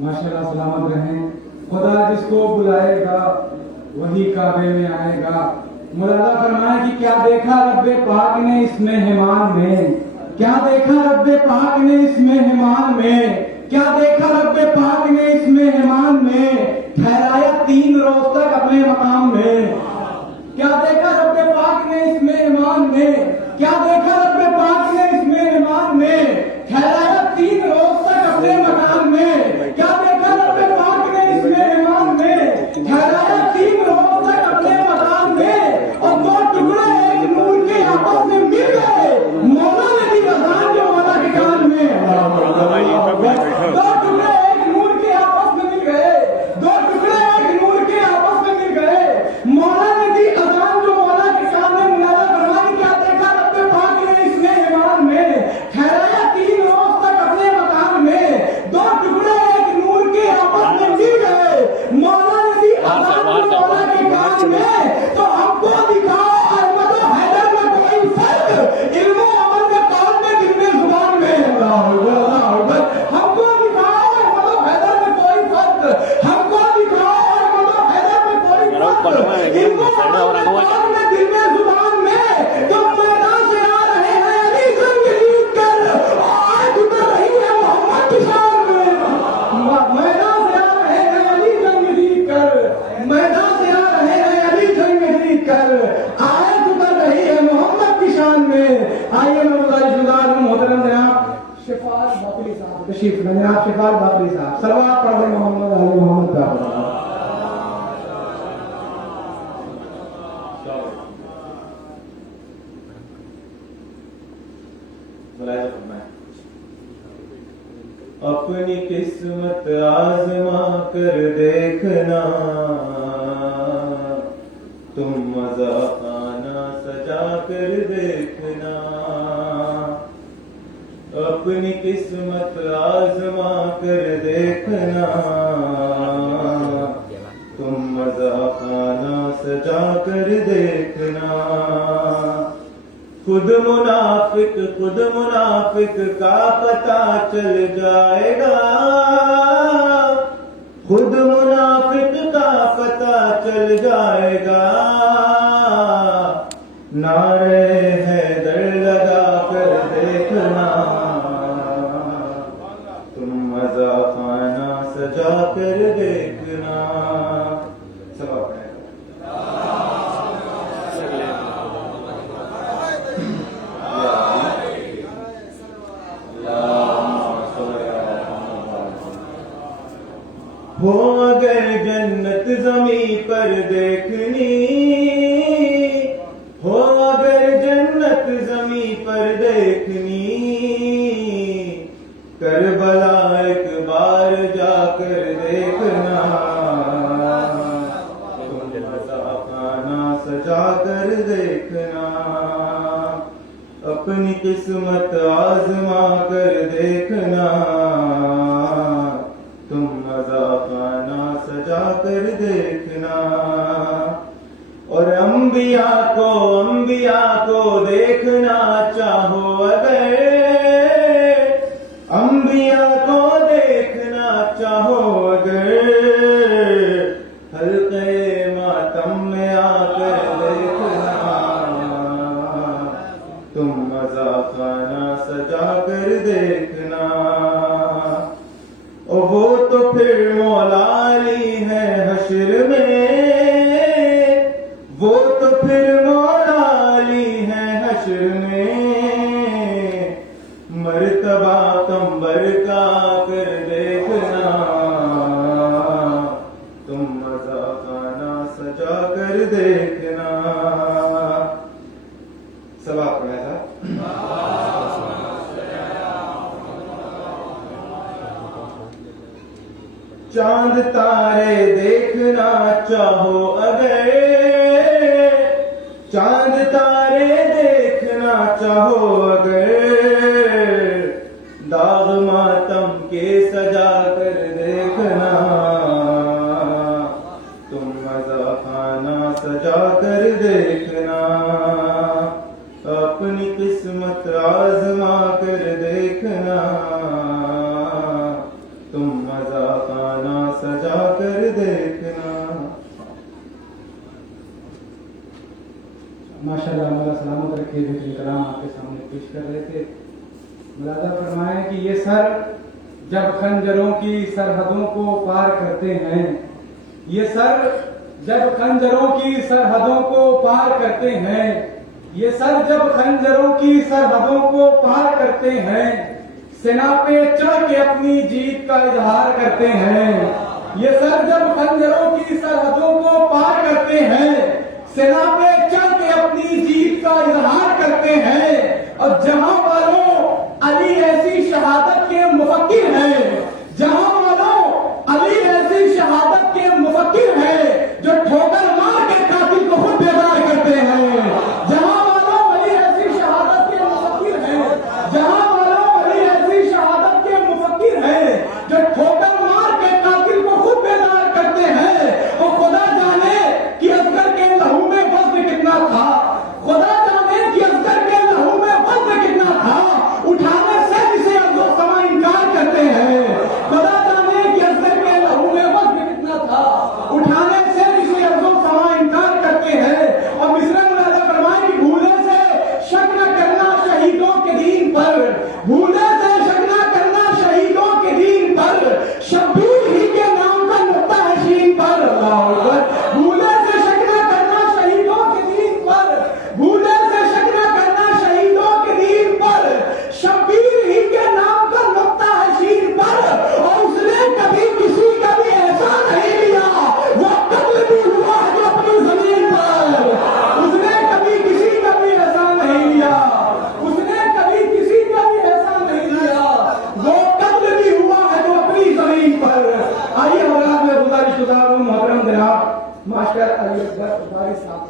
माशाल्लाह सलामत रहें। खुदा जिसको बुलाएगा वही काबे में आएगा। मुरादा फरमाया कि क्या देखा रब्बे पाक ने इस मेहमान में, क्या देखा रब्बे पाक ने इस मेहमान में, क्या देखा रब्बे पाक ने इस मेहमान में, ठहराया 3 रोज तक अपने मकाम में। क्या देखा रब्बे पाक ने इस मेहमान में, क्या देखा रब्बे पाक ने इस मेहमान में, ठहराया 3 रोज तक अपने मकाम में। क्या देखा रब्बे पाक ने इस मेहमान में, ठहराया 3 रोज तक अपने मकाम में। और 2 टुकड़े एक नूर के आपस में मिल गए, मौला ने दी अज़ान जो मौला के कान में। 2 टुकड़े एक नूर के आपस में मिल गए, 2 टुकड़े एक नूर के आपस में मिल गए, मौला ने दी अज़ान जो मौला के कान में। मुनादा फरमाई क्या देखा रब्बे पाक ने इस मेहमान में, ठहराया 3 रोज तक अपने मकान में। 2 टुकड़े एक नूर के आपस में मिल गए, मौला ने दी अज़ान जो मौला के कान में। तो हमको दिखाओ अहमद और हैदर में कोई फर्क, इल्म और अमल में, कौल में, दिल में, जुबान में। अल्लाह अकबर। हमको दिखाओ अहमद और हैदर में कोई फर्क, हमको दिखाओ अहमद और हैदर में कोई फर्क, इल्म और अमल में, कौल में, दिल में, जुबान में। तो मैदान से आ रहे हैं अली जंग जीत कर, आग उतर रही है मोहम्मद की शान में। मैदान से आ रहे हैं अली जंग जीत कर, मैदान से आ रहे हैं अली जंग जीत कर, आग उतर रही है मोहम्मद की शान में। आइए मैं गुजारिश मोहतरम जनाब शिफात बाकरी साहब तशरीफ लाएं। जनाब शिफात बाकरी साहब सलवात पढ़ दें मोहम्मद अली मोहम्मद का। अपनी किस्मत आजमा कर देखना, तुम मजा खाना सजा कर देखना। अपनी किस्मत आजमा कर देखना, तुम मजा खाना सजा कर देखना। खुद मुनाफिक का पता चल जाएगा, खुद मुनाफिक का पता चल जाएगा। नारे हैदर लगा कर देखना, तुम मजा खाना सजा कर देखना। सब हो अगर जन्नत जमी पर देखनी, हो अगर जन्नत जमी पर देखनी, करबला एक बार जाकर देखना, तुम मजा खाना सजा कर देखना। अपनी किस्मत आजमा कर देखना, तुम मजा खाना सजा कर देखना। और अंबिया को देखना चाहो अगर, अंबिया को देखना चाहो अगर, हल्के मातम में आकर देखना, तुम मजा खाना सजा कर देखना। और वो तो फिर मौला अली है हश्र में, वो तो फिर मौला अली है हश्र में। मर्तबा कंबर का कर देखना, तुम मजा खाना सजा कर देखना। सब आपने था चांद तारे देखना चाहो अगर, चांद तारे देखना चाहो अगर, दाग मातम के सजा कर देखना, तुम मजा खाना सजा कर देखना। अपनी किस्मत आजमा कर देखना, तुम मजा के बेहतरीन कलाम आपके सामने पेश कर रहे थे। मुलाजा फरमाया कि ये सर जब खंजरों की सरहदों को पार करते हैं, ये सर जब खंजरों की सरहदों को पार करते हैं, ये सर जब खंजरों की सरहदों को पार करते हैं, सेना पे चढ़ के अपनी जीत का इजहार करते हैं। ये सर जब खंजरों की सरहदों को पार करते हैं, सेना पे चढ़ के अपनी जीत का इजहार करते हैं। और जहां वालों अली ऐसी शहादत के मुफक्किर हैं, जहां वालों अली ऐसी शहादत के मुफक्किर हैं जो ठोकर मार के कातिल को खुद बेदार करते हैं। जहां वालों अली ऐसी शहादत के मुफक्किर हैं, जहां वालों अली ऐसी शहादत के मुफक्किर हैं जो ठोकर मार के कातिल को खुद बेदार करते हैं। वो खुदा जाने कि असगर के लहू में वज़्न कितना था, खुदा जाने कि असगर के लहू में वज़्न कितना था, उठाने से जिसे अब्दो समा इनकार करते हैं। खुदा जाने कि असगर के लहू में वज़्न कितना था, उठाने से जिसे अब्दो समा इनकार करते हैं। और मिसरा मुलाजा फरमाए कि भूले से शक न करना शहीदों के दीन पर, भूले से शक न करना शहीदों के दीन पर, शब्बीर ही के नाम का नुक्ता है शीन पर। अल्लाहु अकबर। भूले से शक न करना शहीदों के दीन पर, भूले से शक न करना शहीदों के दीन पर, शब्बीर ही के नाम का नुक्ता है शीन पर। और उसने कभी किसी का भी ऐसा नहीं लिया, वो कत्ल भी हुआ है जो अपनी जमीन पर। उसने कभी किसी का भी ऐसा नहीं लिया, उसने कभी किसी का भी ऐसा नहीं लिया, वो कत्ल भी हुआ है जो अपनी जमीन पर। आइए हमारा में गुजारिश गुजार हूँ मोहतरम जनाब मास्टर अली अकबर उबारी साहब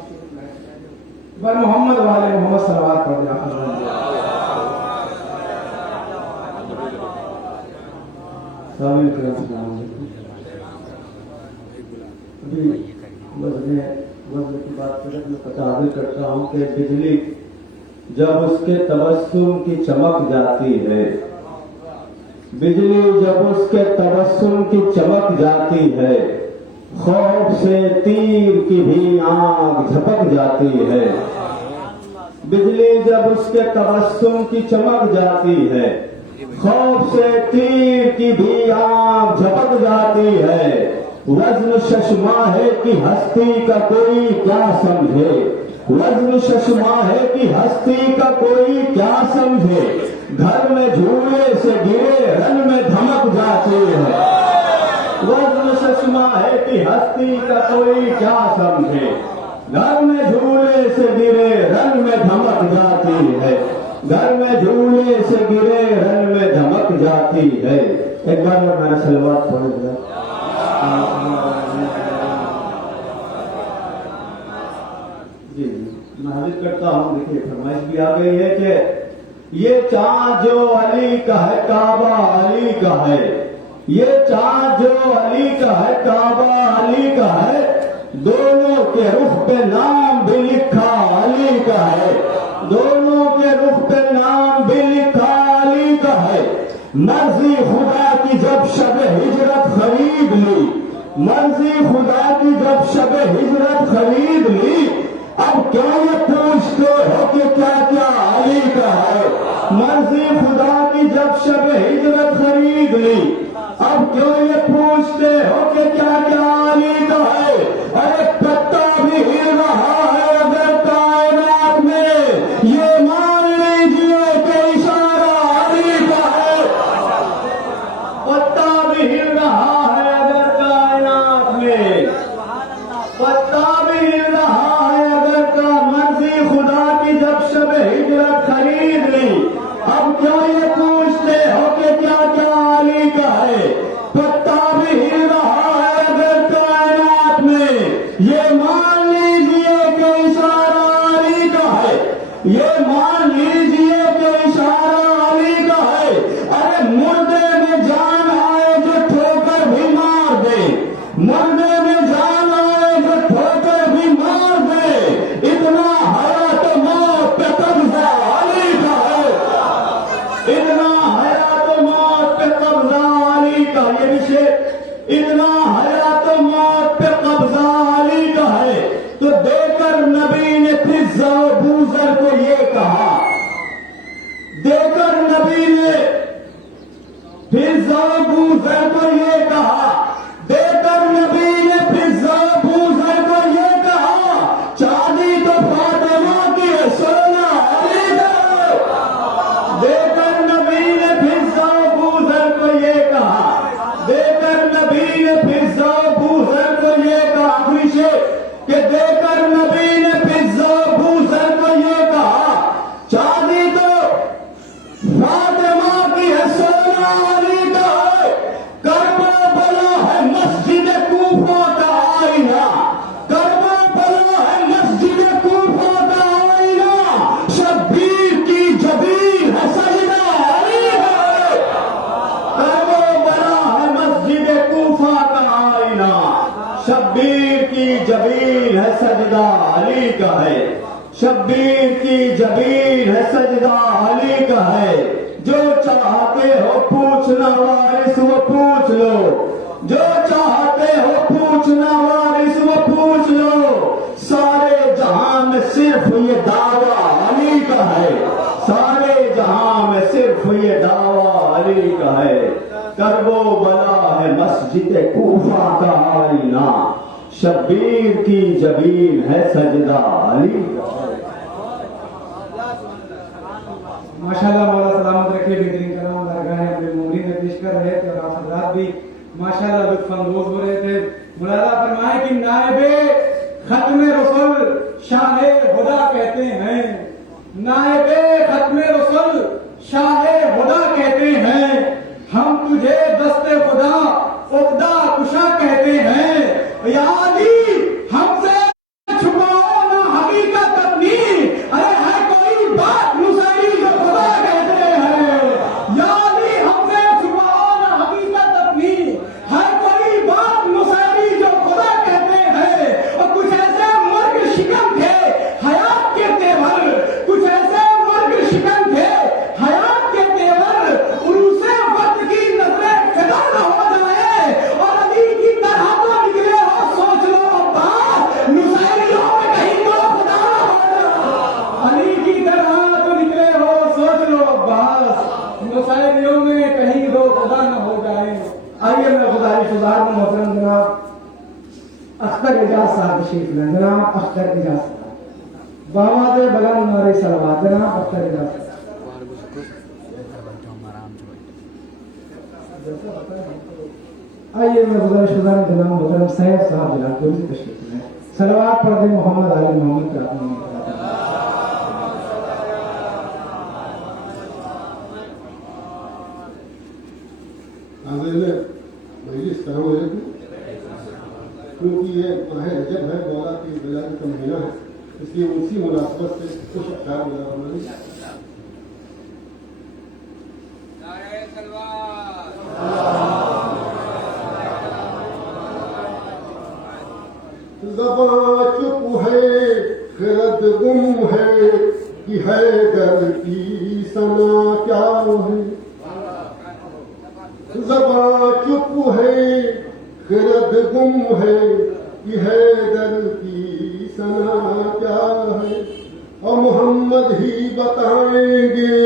बर मोहम्मद वाले मोहम्मद सलवात पढ़ वज़्न की बात करें मैं तकाज़ुर करता हूँ कि बिजली जब उसके तबस्सुम की चमक जाती है, बिजली जब उसके तबस्सुम की चमक जाती है, खौफ से तीर की भी आंख झपक जाती है। बिजली जब उसके तबस्सुम की चमक जाती है, खौफ से तीर की भी आंख झपक जाती है। वज़्न शशमाहे की हस्ती का कोई क्या समझे, वज़्न शशमाहे की हस्ती का कोई क्या समझे, घर में झूले से गिरे रन में धमक जाती है। वज़्न शशमाहे की हस्ती का कोई क्या समझे, घर में झूले से गिरे रन में धमक जाती है, घर में झूले से गिरे रन में धमक जाती है। एक बार मैं मेरा सलवात पढ़ दिया। जी मैं हाजिर करता हूँ। देखिए फरमाइश भी आ गई है कि ये चाँद जो अली का है काबा अली का है, ये चाँद जो अली का है काबा अली का है, दोनों के रुख पे नाम भी लिखा अली का है, दोनों के रुख पे नाम भी लिखा अली का है। मर्जी खुदा की जब शब हिजरत खरीद ली, मर्जी खुदा की जब शब हिजरत खरीद ली, अब क्या ये पूछते हो कि क्या क्या अली का है। मर्जी खुदा की जब शब हिजरत खरीद ली, अब क्यों ये पूछते हो कि क्या क्या अली का है। अरे पत्ता भी हिल रहा है अगर कायनात में, ये मान लीजिए कि इशारा अली का है। पत्ता भी हिल रहा है अगर कायनात में, पत्ता भी हिल रहा है अगर का मर्जी खुदा की जब शब हिजरत खरीद ली, अब क्यों ये पूछते हो कि क्या क्या अली का है। पत्ता भी हिल रहा है अगर कायनात में, ये मान लीजिए कि इशारा अली का है, ये मान लीजिए कि इशारा अली का है। अरे मुर्दे में जान आए जो ठोकर भी मार दे, मुर्दे में जान आए जो ठोकर भी मार दे, इतना हयात मौत पे कब्जा अली का है, इतना हयात मौत पे कब्जा अली का। ये विषय इतना हयात मौत पे कब्जा अली का है। तो देकर नबी ने फिजा बूजर को ये कहा। بوزر کو یہ کہا، دے کر نبی نے فضا بوزر کو یہ کہا، چاندی تو فاطمہ کی ہے سونا علی کا ہے۔ دے کر نبی نے فضا بوزر کو یہ کہا، دے کر نبی نے فضا بوزر کو یہ کہا، آخری شعر کہ دے کر نبی نے فضا بوزر کو یہ کہا، چاندی تو فاطمہ کی ہے سونا علی کا ہے۔ کربلا ہے مسجد کوفہ کا آئینہ، کربلا ہے مسجد کوفہ کا آئینہ، شبیر کی جبین ہے سجدہ علی کا ہے۔ کربلا ہے مسجد کوفہ کا آئینہ، شبیر کی جبین ہے سجدہ علی کا ہے، شبیر کی جبین ہے سجدہ علی کا ہے۔ جو چاہتے ہو پوچھنا وارث وہ پوچھ لو، جو چاہتے ہو پوچھنا وارث وہ پوچھ لو، سارے جہاں میں صرف یہ دعویٰ علی کا ہے، سارے جہاں میں صرف یہ دعویٰ علی کا ہے۔ کربلا ہے مسجد کوفہ کا آئینہ، شبیر کی جبین ہے سجدہ علی کا ہے۔ ماشاءاللہ مولا سلامت رکھے، بہترین کلام درگاہ اپنے مومنین میں پیش کر رہے تھے اور آپ حضرات بھی ماشاءاللہ لطف اندوز ہو رہے تھے۔ مولانا فرمائے کہ نائب ختم رسول شاہ خدا کہتے ہیں، نائب ختم رسول شاہ خدا کہتے ہیں، ہم تجھے دست خدا عقدہ کشا کہتے ہیں۔ یا علی ہم سے چھپاؤ نہ حقیقت اپنی، ارے ہے کوئی بات نصیری جو خدا کہتے ہیں۔ یا علی ہم سے چھپاؤ نہ حقیقت اپنی، ہے کوئی بات نصیری جو خدا کہتے ہیں۔ اور کچھ ایسے مرگ شکن تھے حیات کے تیور، کچھ ایسے مرگ شکن تھے حیات کے تیور، عروس وقت کی نظریں فدا نہ ہو جائے، اور علی کی طرح تو نکلے ہو سوچ لو عباس، نصیریوں میں کہیں تو خدا نہ ہو جائے۔ علی کی طرح تو نکلے ہو سوچ لو عباس، نصیریوں میں کہیں تو خدا نہ ہو جائے۔ آئیے میں گزارش گزار ہوں محترم جناب اختر اعجاز صاحب تشریف لائیں، جناب اختر اعجاز صاحب بآواز بلند نعرہ صلوات، جناب اختر اعجاز صاحب۔ آئیے میں گزارش گزار ہوں جناب محترم سید صاحب جلال پوری تشریف لائیں، صلوات پڑھ دیں محمد علی محمد کا اپنے حاضرین مجلس السلام علیکم۔ کیونکہ یہ ماہ رجب ہے، مولا کی ولادت کا مہینہ ہے، اس لیے اسی مناسبت سے کچھ اشعار میرا فرمائیں۔ زباں چپ ہے خرد گم ہے کہ حیدر کی ثنا کیا ہے، زباں چپ ہے خرد گم ہے کہ حیدر کی ثنا کیا ہے، اور محمد ہی بتائیں گے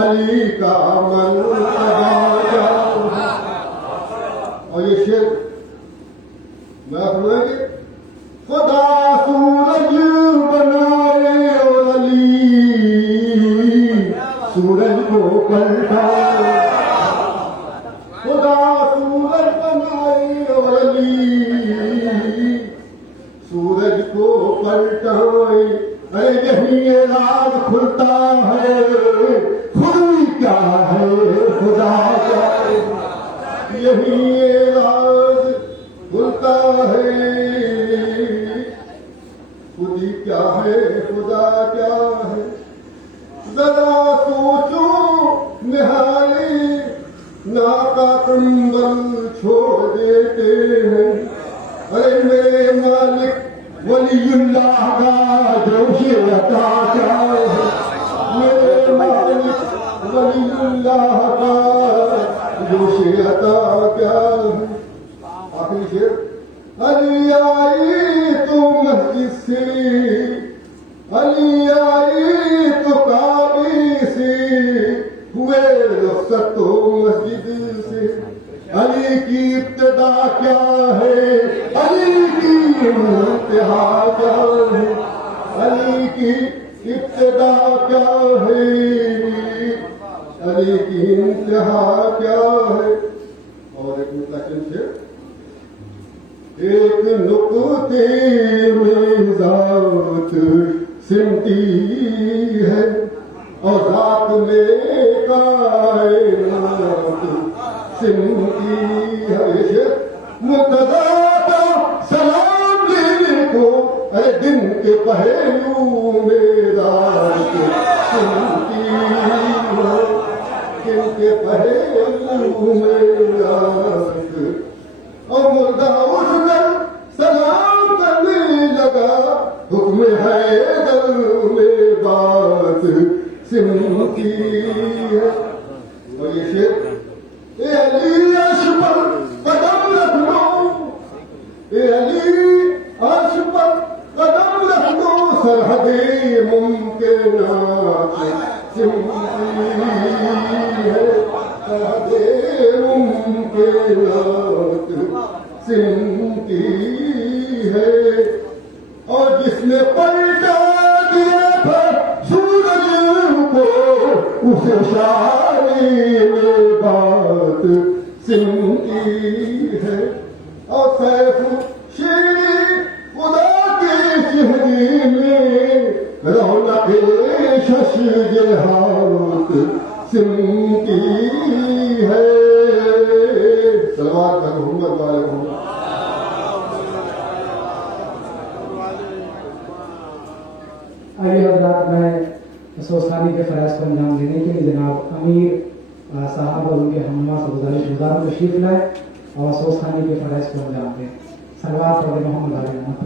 علی کا مرتبہ کیا ہے۔ اور یہ شعر میں فرمائیں گے، خدا سورج بنائے اور علی سورج کو پلٹائے، خدا سورج بنائے اور علی سورج کو پلٹائے۔ ارے یہی راز کھلتا ہے، خود کیا ہے خدا کیا ہے، یہی راز کھلتا ہے، خودی کیا ہے خدا کیا ہے۔ ذرا سوچو نہالی ناقا کمبل چھوڑ دیتے ہیں، ارے میرے مالک ولی اللہ کا جوش عطا کیا ہے، میرے مالک ولی اللہ کا جوش عطا کیا ہے۔ آخری شعر، علی آئی تو مسجد سے، علی آئی تو کعبے سے، ہوئے رخصت تو مسجد سے، علی کی ابتدا کیا ہے، علی کی انتہا کیا ہے، علی کی ابتدا کیا ہے، علی کی انتہا کیا ہے۔ اور ایک متقن سے ایک نقطے میں ذات سمٹی ہے اور ذات میں کائنات سمٹی ہے۔ مرتضیٰ کا سلام لینے کو اے دن کے پہلو میں ذات سمٹی ہے، دن کے پہلو میں ذات، اور مردہ اٹھ کر سلام کرنے لگا، حکم ہے دل میں بات سمتی ہے۔ اور یہ شعر اے علی عرش پر قدم رکھ لو، اے علی عرش پر قدم رکھ لو، سرحد ممکنات سمتی ہے، سرحد ممکنات سمتی ہے۔ اور جس نے پلٹا دیا تھا سورج کو، اسے شاعری میں بات سمتی ہے۔ اور سیف شیری خدا کے چہرے میں رونق شش جہات سمتی ہے۔ صلوات پر محمد والے محمد۔ آئیے حضرات، میں سوستانی کے فرائض کو انجام دینے کے لیے جناب امیر صاحب اور ان کے ہمنوا سے گزارش تشریف لائے اور سوستانی کے فرائض کو انجام دیں۔ صلوات پر محمد علیہ محمد۔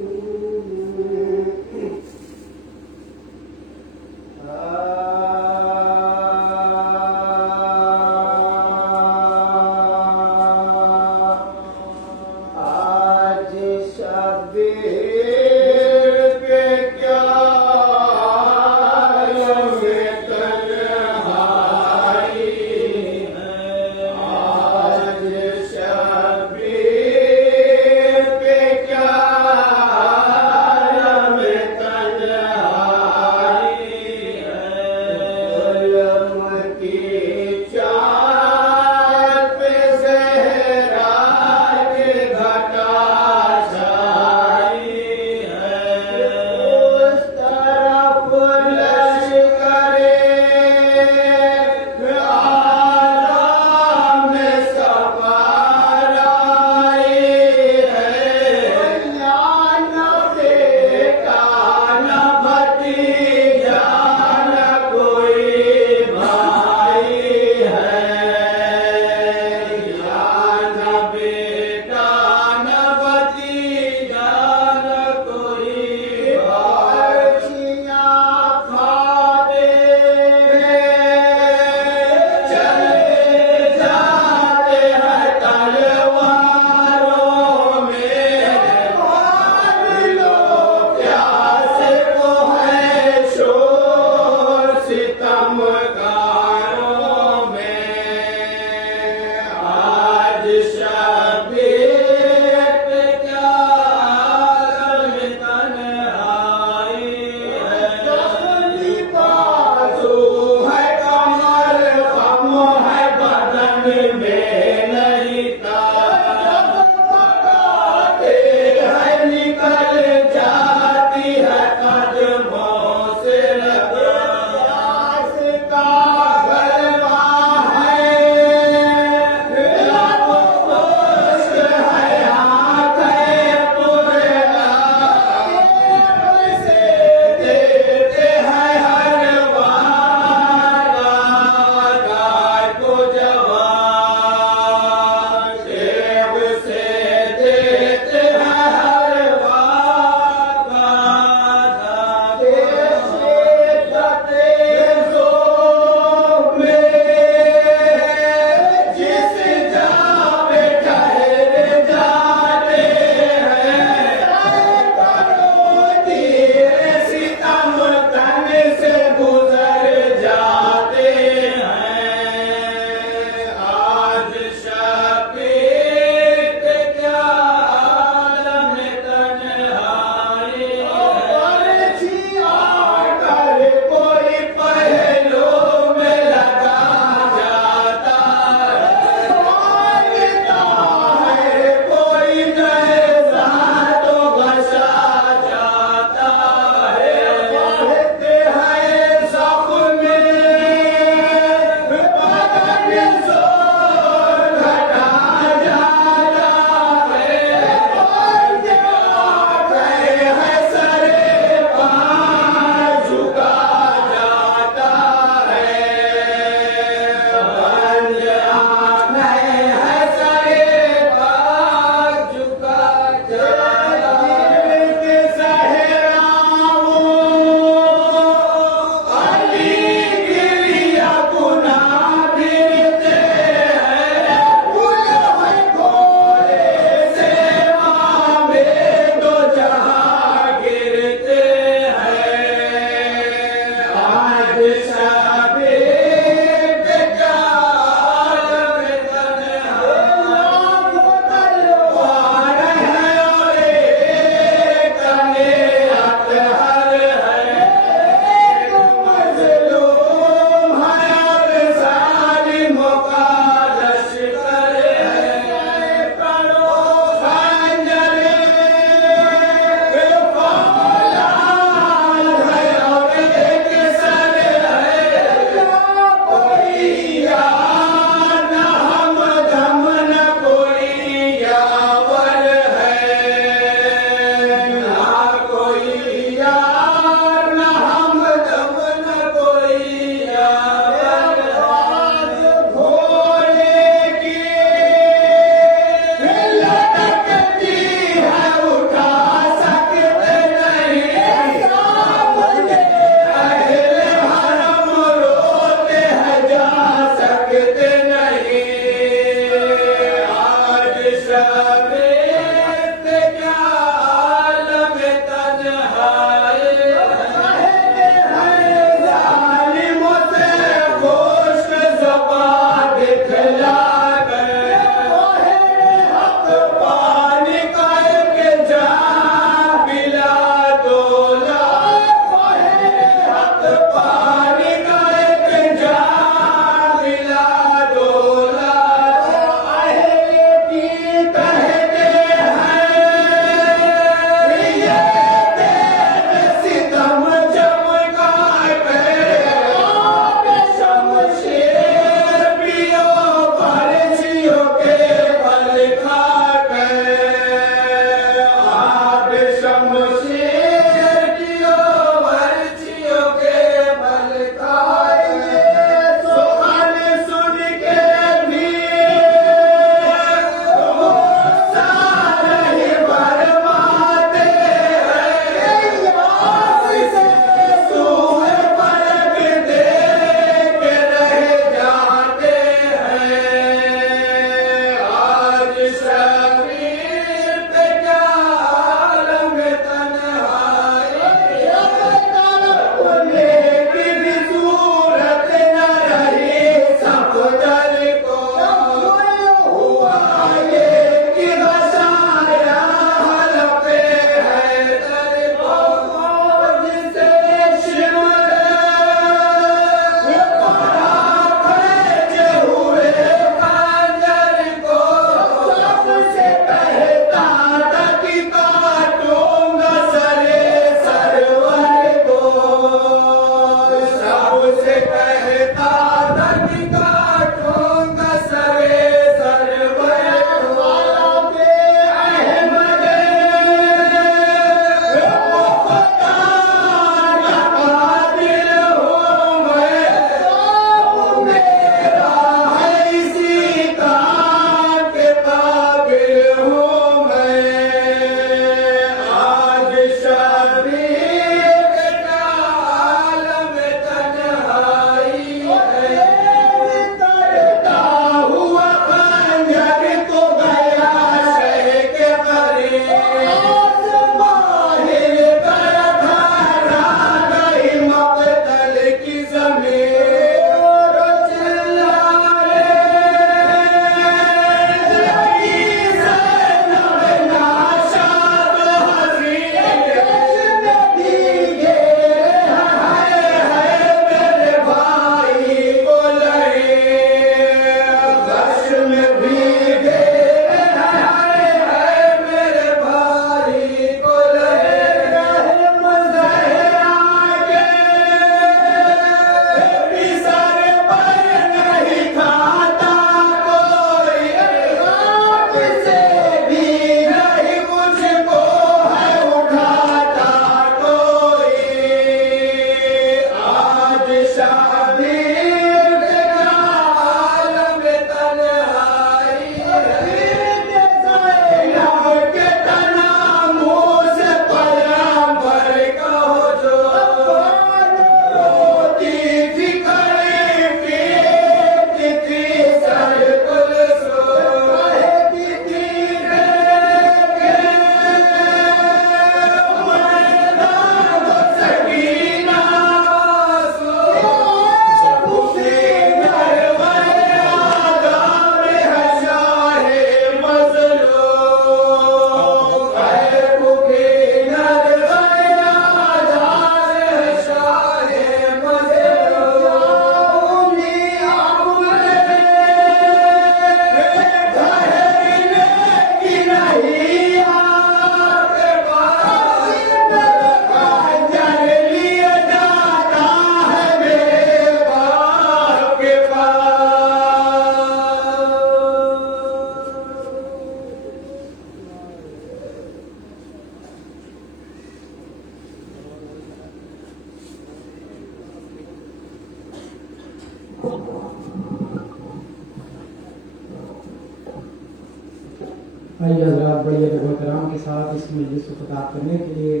آئیے حضرات، بڑی ادب و احترام کے ساتھ اس مجلس کو خطاب کرنے کے لیے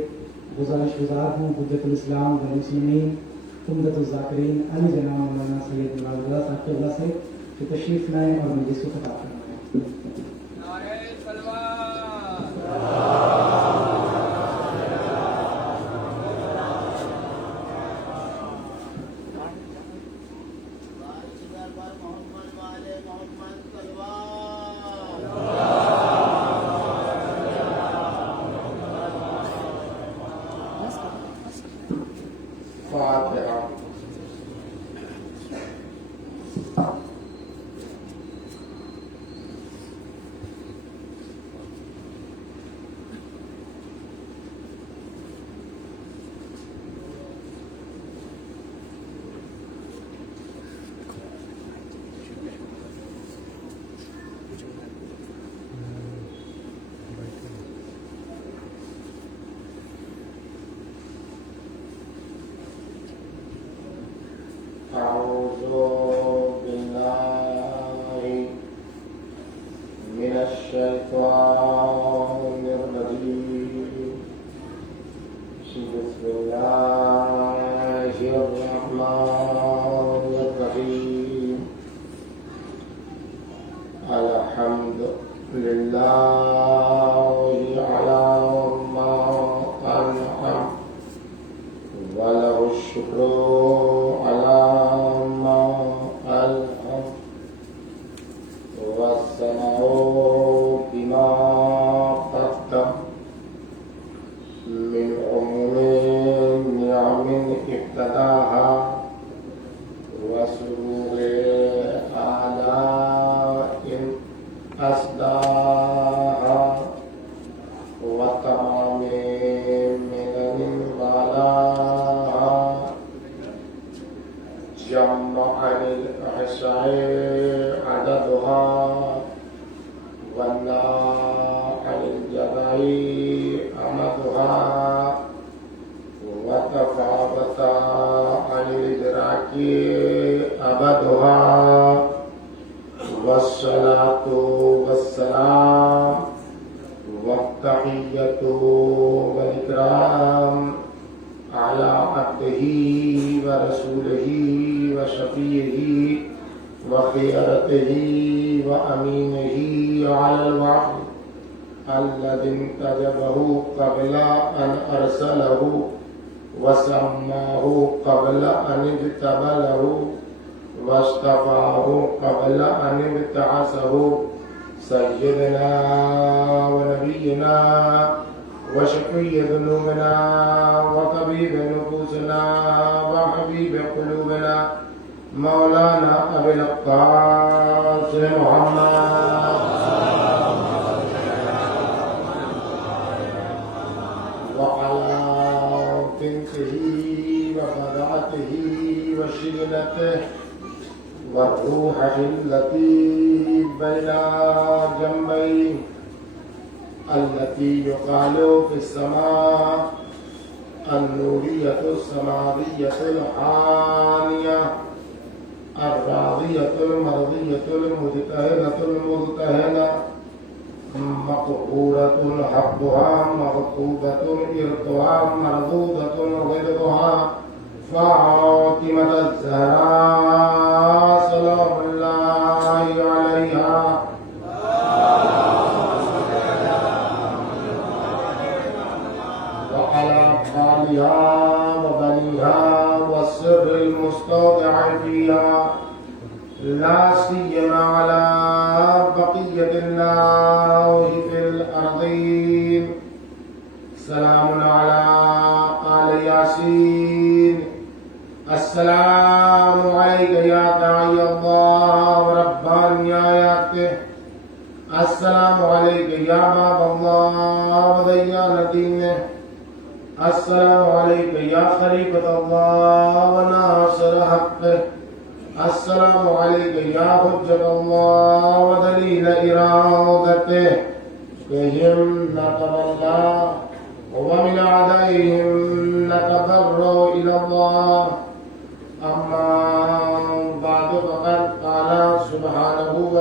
گزارش گزار ہوں حجت الاسلام والمسلمین عمدۃ الذاکرین علی جناب مولانا سید مراد رضا صاحب اللہ سے کہ تشریف لائیں اور مجلس کو خطاب کریں۔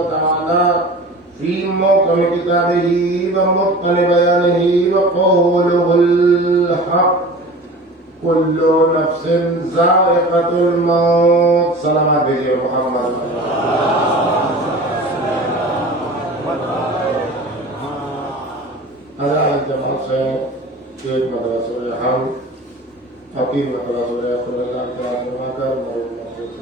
وتعالى في محكم كتابه ومتقن بيانه وقوله الحق كل نفس ذائقة الموت. سلامات بھیجیے محمد. حضرات جماعت سے ایک مرتبہ سورہ حمد اور 3 مرتبہ سورہ قل اللہ تعالیٰ جمع کر موت محفوظ.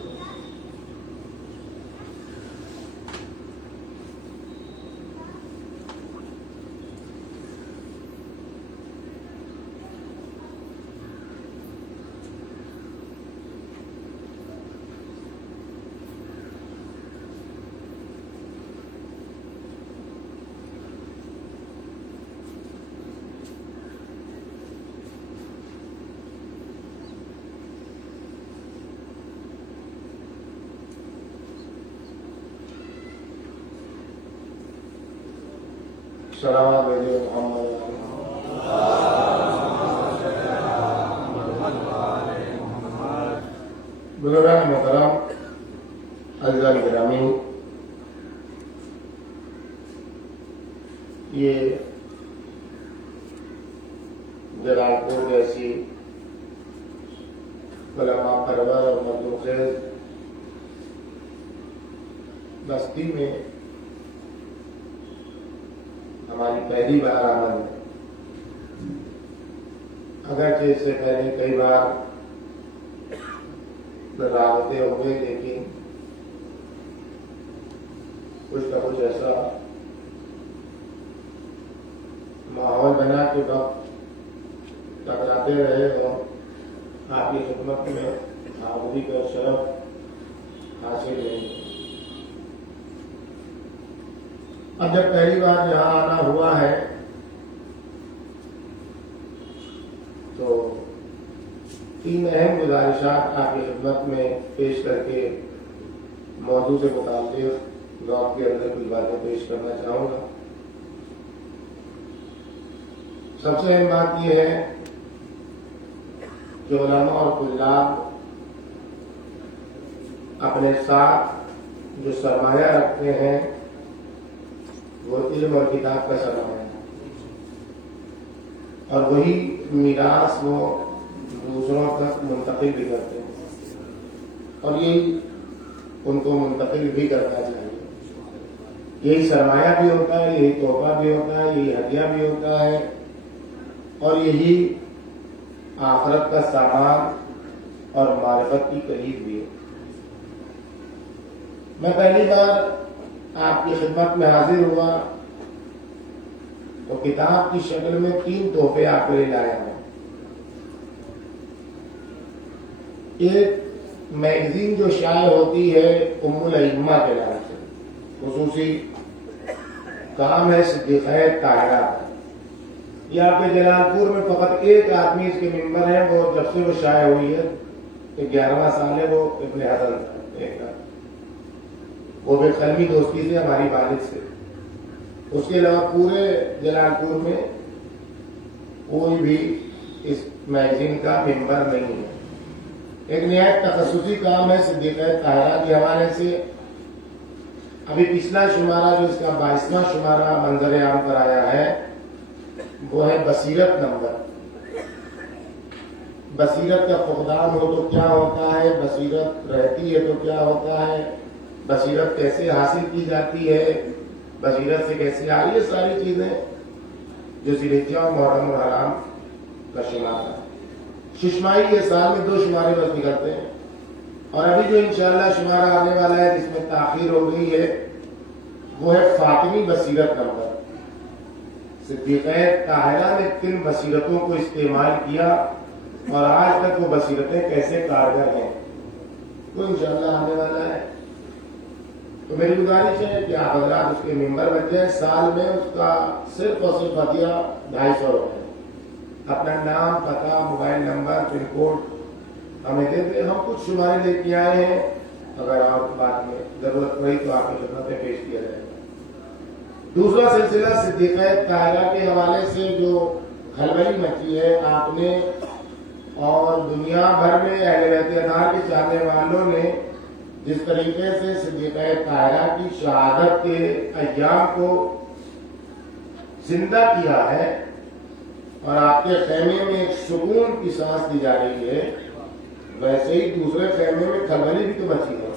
سلامات بھیجیے محمد. بزرگان محترم، عزیزان گرامی، یہ جلال پور جیسی علماء پرور اور مخلوق بستی میں ہماری پہلی بار آمد ہے. اگرچہ اس سے پہلے کئی بار راوتے ہوئے، لیکن کچھ نہ کچھ ایسا ماحول بنا کہ وقت ٹکراتے رہے اور آپ کی خدمت میں حاضری کا شرف حاصل نہیں. اب جب پہلی بار یہاں آنا ہوا ہے تو 3 اہم گزارشات آپ کی خدمت میں پیش کر کے موضوع سے متعلق ذوق کے اندر کچھ باتیں پیش کرنا چاہوں گا. سب سے اہم بات یہ ہے کہ علماء اور طلاب اپنے ساتھ جو سرمایہ رکھتے ہیں وہ علم اور کتاب کا سرمایہ ہے، اور وہی میراث وہ دوسروں تک منتقل بھی کرتے ہیں، اور یہی ان کو منتقل بھی کرنا چاہیے. یہی سرمایہ بھی ہوتا ہے، یہی تحفہ بھی ہوتا ہے، یہی ہدیہ بھی ہوتا ہے، اور یہی آخرت کا سامان اور معرفت کی کلید بھی ہے. میں پہلی بار آپ کی خدمت میں حاضر ہوا تو کتاب کی شکل میں 3 تحفے آپ کے لیے لایا ہوں. ایک میگزین جو شائع ہوتی ہے ام الائمہ کے نام سے، خصوصی کام ہے صدیقہ طاہرہ. یہ آپ کے جلال پور میں فقط ایک آدمی اس کے ممبر ہیں، وہ جب سے وہ شائع ہوئی ہے 11واں سال ہے، وہ ابن حسن، وہ بھی قلمی دوستی سے ہماری والد سے. اس کے علاوہ پورے جلال پور میں کوئی بھی اس میگزین کا ممبر نہیں ہے. ایک نہایت تخصصی کام ہے صدیقہ طاہرہ کے حوالے سے. ابھی پچھلا شمارہ جو اس کا 22واں شمارہ منظر عام پر آیا ہے وہ ہے بصیرت نمبر. بصیرت کا فقدان ہو تو کیا ہوتا ہے، بصیرت رہتی ہے تو کیا ہوتا ہے، بصیرت کیسے حاصل کی جاتی ہے، بصیرت سے کیسے آ رہی ہے، ساری چیزیں جو ذی الحجہ اور محرم اور حرام کا شمار ہے. ششمائی کے سال میں 2 شمارے بس نکلتے ہیں، اور ابھی جو انشاءاللہ شمارہ آنے والا ہے جس میں تاخیر ہو گئی ہے وہ ہے فاطمی بصیرت نمبر. صدیقہ طاہرہ نے 3 بصیرتوں کو استعمال کیا اور آج تک وہ بصیرتیں کیسے کارگر ہیں وہ انشاءاللہ آنے والا ہے. تو میری گزارش ہے کہ آپ حضرات اس کے ممبر بن جائیں. سال میں اس کا صرف اور صرف ہدیہ 250 روپے. اپنا نام، پتہ، موبائل نمبر، پن کوڈ ہمیں دے دیں. ہم کچھ شمارے لے کے آئے ہیں، اگر آپ بعد میں ضرورت پڑی تو آپ کی خدمت میں پیش کیا جائے گا. دوسرا سلسلہ صدیقہ طاہرہ کے حوالے سے جو ہلبلی مچی ہے آپ نے اور دنیا بھر میں اہل بیت اطہار کے چاہنے والوں نے जिस तरीके से सिद्दीक़ा ताहिरा की शहादत के अय्याम को जिंदा किया है और आपके खेमे में एक सुकून की सांस दी जा रही है, वैसे ही दूसरे खेमे में खलबली भी तो मची है।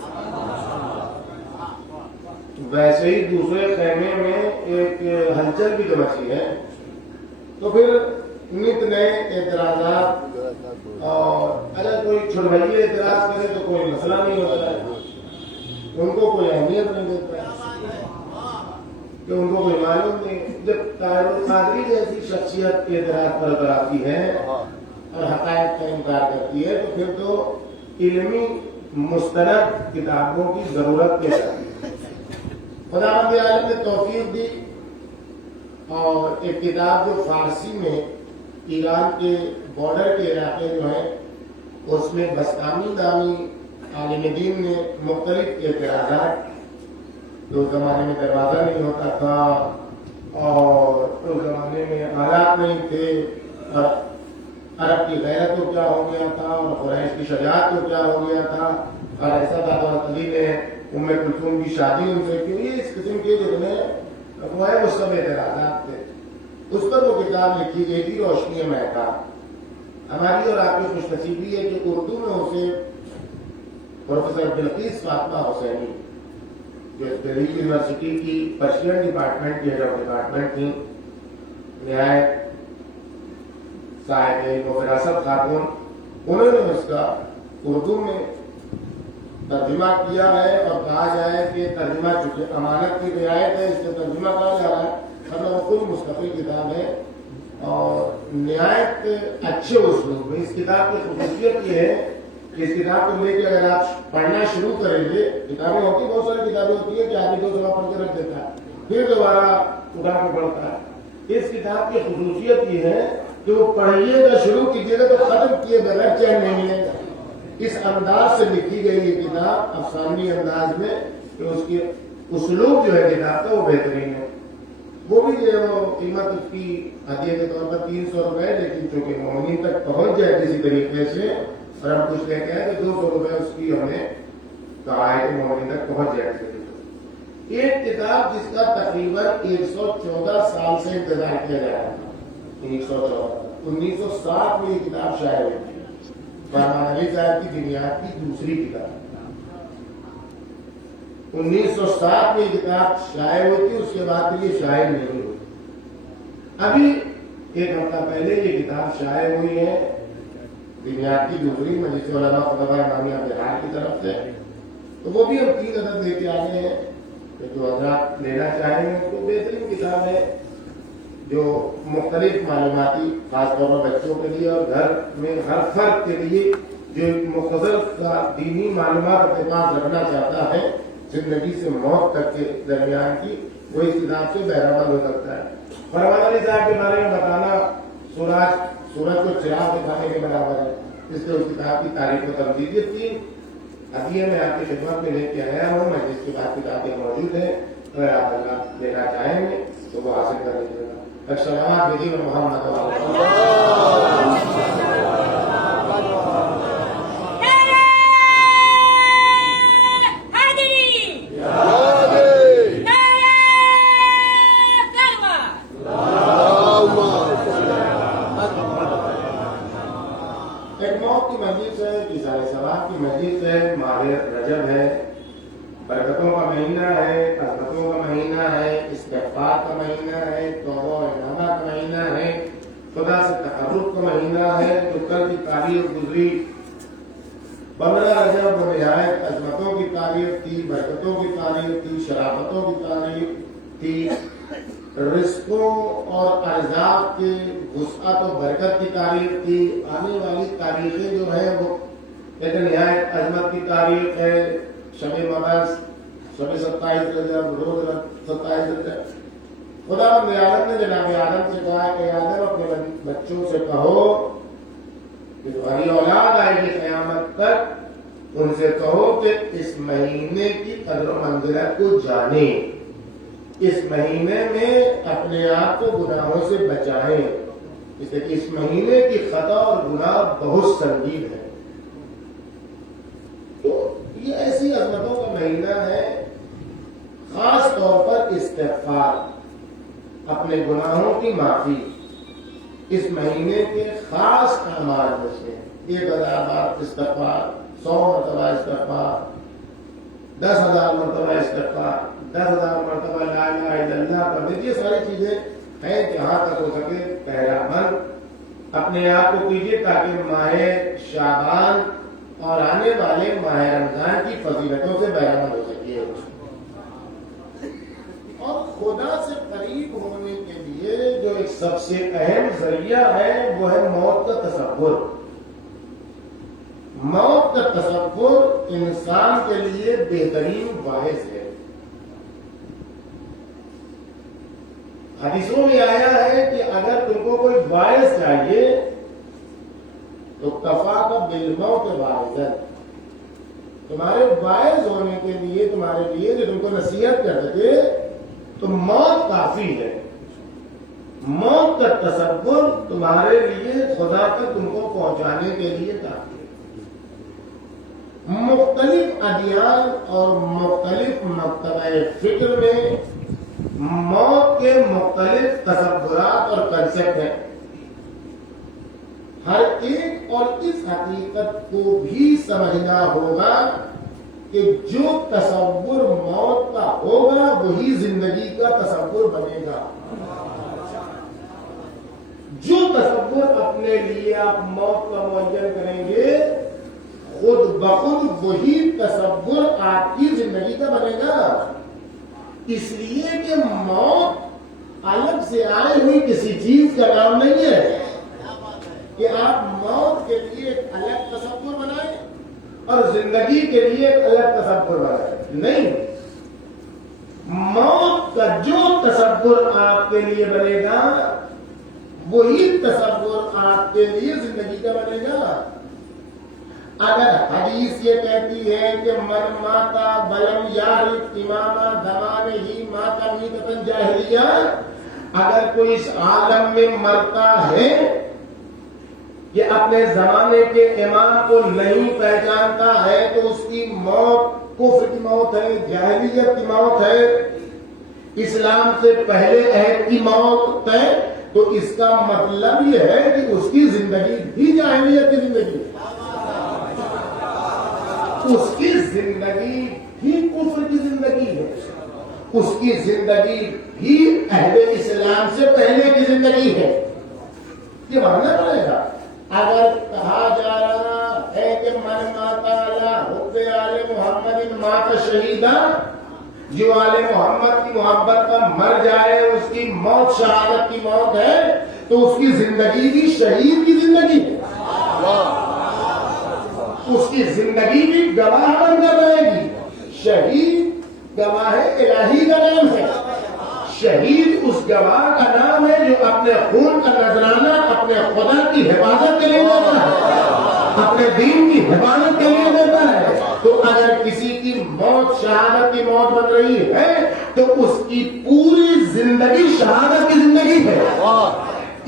वैसे ही दूसरे खेमे में एक हलचल भी तो मची है। तो फिर नित नए एतराजात, और अगर कोई छुड़वैये एतराज करे तो कोई मसला नहीं होता है, उनको कोई अहमियत नहीं देता है कि उनको कोई मालूम नहीं। जब ताहिरुल कादरी जैसी शख्सियत एतराज पर आती है और हक़ाइक़ का इनकार करती है, तो फिर तो इल्मी मुस्तनद किताबों की जरूरत के जाती है। खुदावंद आलम ने तौफीक दी और एक किताब जो फारसी में ईरान के बॉर्डर के इलाके जो है उसमें बस्तामी नामी आलिम दीन ने मुख्तलिफ एतराज़ात, तो उस जमाने में दरवाजा नहीं होता था और उस जमाने में आलात नहीं थे, और अरब की गैरत तो क्या हो गया था और कुरैश की शजाअत तो क्या हो गया था, और ऐसा था तो अली ने उम्मे कुलसूम की शादी उनसे क्यों, ये इस किस्म के जितने वो सब एतराज़ात थे। उस पर वो किताब लिखी गई थी रोशनी महताब। हमारी और आपकी खुशनसीबी है कि उर्दू में उसे प्रोफेसर बिल्किस फातिमा हुसैनी, जो दिल्ली यूनिवर्सिटी की पर्शियन डिपार्टमेंट की हेड ऑफ डिपार्टमेंट थी, न्याय साहिब विरासत खातून, उन्होंने उसका उर्दू में तर्जुमा किया है और कहा जाए कि तर्जुमा चूंकि अमानत की रियायत है इससे तर्जुमा कहा जा रहा है, मतलब वो खुद मुस्तकिल किताब है और निहायत अच्छे उस्लूब में। इस किताब की खूबियत ये है कि इस किताब को लेकर अगर आप पढ़ना शुरू करेंगे, किताबें होती बहुत सारी किताबें होती है कि आदमी 2 सवा पढ़ के रख देता है फिर दोबारा उठा के पढ़ता है। इस किताब की खूबियत ये है कि वो पढ़िएगा शुरू कीजिएगा तो खत्म किए बगैर चैन नहीं मिलेगा। इस अंदाज से लिखी गई ये किताब अफसानी अंदाज में, कि उसकी उस्लूब जो है किताब का वो बेहतरीन है। वो भी जो कीमत उसकी हदिया के तौर पर 300 रुपए, लेकिन चूंकि मोमिन तक पहुंच जाए किसी तरीके से और हम कुछ लेके आए तो 200 रुपए उसकी हमने कहा है कि मोमिन तक पहुंच जाए किसी तरीके। एक किताब जिसका तकरीबन 114 साल से इंतजार किया जा रहा था, 1960 में ये किताब शाये हुई थी, फरमान अली साहब की दुनिया की दूसरी किताब। 1960 में ये किताब शाये हुई थी, उसके बाद ये शाये नहीं हुई। अभी एक हफ्ता पहले ये किताब शाये हुई है दुनिया की दूसरी मजलिस उलमा खुतबा इमामिया बिहार की तरफ से। तो वो भी हम 3 अदद लेके आ गए हैं, तो जो हज़रात लेना चाहेंगे उसको। बेहतरीन किताब है जो मुख्तलिफ मालूमाती खासतौर पर बच्चों के लिए और घर में हर फर्द के लिए जो मुख्तसर का दीनी मालूमात अपने पास रखना चाहता है जिंदगी से मौत तक के दरमियान की, वो इस किताब से बहरामंद हो सकता है। फरमान अली साहब के बारे में बताना सूरज को चिराग दिखाने के बराबर है, इसलिए उस किताब की तारीफ को तब दीजिए। 3 हदिये में आपकी खिदमत में लेके आया हूँ मैं, जिसके बाद किताबें मौजूद है, अगर आप अल्लाह लेना चाहेंगे तो वो हासिल कर लीजिएगा। सलामत भेजिए मोहम्मद। एक मौत की मस्जिद है, इज़ारे सवाब की मस्जिद है, माह रजब है, बरकतों का महीना है, अज़मतों का महीना है, इस्तिग़फ़ार का महीना है, तौबा व इनाबा का महीना है, खुदा से तक़र्रुब का महीना है। तो कल की तारीख गुजरी 15 रजब वो निहायत अज़मतों की तारीख थी, बरकतों की तारीख थी, शराफतों की तारीख थी, रिस्कों और अर्ज़ाक़ के वुसअत और बरकत की तारीख थी। आने वाली तारीखें जो है वो एक निहायत अज़मत की तारीख है। शब मबस, शब 27 रजब, रोज 27 रजब। खुदा आलम ने जनाब आदम से कहा कि आदम अपने बच्चों से कहो कि तुम्हारी औलाद आएगी क़यामत तक, उनसे कहो कि इस महीने की कद्र मंज़िलत को जाने, इस महीने में अपने आप को गुनाहों से बचाएं, इसलिए कि इस महीने की खता और गुनाह बहुत संगीन है। तो یہ ایسی عظمتوں کا مہینہ ہے، خاص طور پر استغفار، اپنے گناہوں کی معافی اس مہینے کے خاص کامات میں سے 1000 بار استغفار، 100 مرتبہ استغفار، 10,000 مرتبہ استغفار، 10,000 مرتبہ لا الہ الا اللہ پڑھنے، یہ ساری چیزیں ہیں جہاں تک ہو سکے پہلا من اپنے آپ کو کیجیے تاکہ ماہ شعبان اور آنے والے ماہ رمضان کی فضیلتوں سے بہرمند ہو سکے، اور خدا سے قریب ہونے کے لیے جو ایک سب سے اہم ذریعہ ہے وہ ہے موت کا تصور۔ موت کا تصور انسان کے لیے بہترین باعث ہے۔ حدیثوں میں آیا ہے کہ اگر تم کو کوئی باعث چاہیے تو کفا کا بالموت باعث، تمہارے باعث ہونے کے لیے، تمہارے لیے جو تم کو نصیحت کر سکے تو موت کافی ہے۔ موت کا تصور تمہارے لیے خدا تک تم کو پہنچانے کے لیے کافی ہے۔ مختلف ادیان اور مختلف مکتبہ فکر میں موت کے مختلف تصورات اور کنسپٹ ہیں۔ ہر ایک اور اس حقیقت کو بھی سمجھنا ہوگا کہ جو تصور موت کا ہوگا وہی زندگی کا تصور بنے گا۔ جو تصور اپنے لیے آپ موت کا معین کریں گے خود بخود وہی تصور آپ کی زندگی کا بنے گا۔ اس لیے کہ موت الگ سے آئی ہوئی کسی چیز کا نام نہیں ہے کہ آپ موت کے لیے ایک الگ تصور بنائیں اور زندگی کے لیے ایک الگ تصور بنائیں، نہیں۔ موت کا جو تصور آپ کے لیے بنے گا وہی تصور آپ کے لیے زندگی کا بنے گا۔ اگر حدیث یہ کہتی ہے کہ من ماتا ولم یعرف امام زمانہ ماتا میتۃ جاہلیہ، اگر کوئی اس عالم میں مرتا ہے کہ اپنے زمانے کے امام کو نہیں پہچانتا ہے تو اس کی موت کفر کی موت ہے، جاہلیت کی موت ہے، اسلام سے پہلے عہد کی موت ہے، تو اس کا مطلب یہ ہے کہ اس کی زندگی بھی جاہلیت کی زندگی ہے، اس کی زندگی بھی کفر کی زندگی ہے، اس کی زندگی بھی عہد اسلام سے پہلے کی زندگی ہے۔ یہ ماننا پڑے گا۔ اگر کہا جا رہا ہے کہ من ماتا علی حب آل محمد مات شہیدا، جو آل محمد کی محبت پر مر جائے اس کی موت شہادت کی موت ہے، تو اس کی زندگی بھی شہید کی زندگی ہے، اس کی زندگی بھی گواہ بن کر رہے گی۔ شہید گواہ الہی کا نام ہے، شہید اس گواہ کا نام ہے جو اپنے خون کا نذرانہ اپنے خدا کی حفاظت کے لیے دیتا ہے، اپنے دین کی حفاظت کے لیے دیتا ہے۔ تو اگر کسی کی موت شہادت کی موت بن رہی ہے تو اس کی پوری زندگی شہادت کی زندگی ہے۔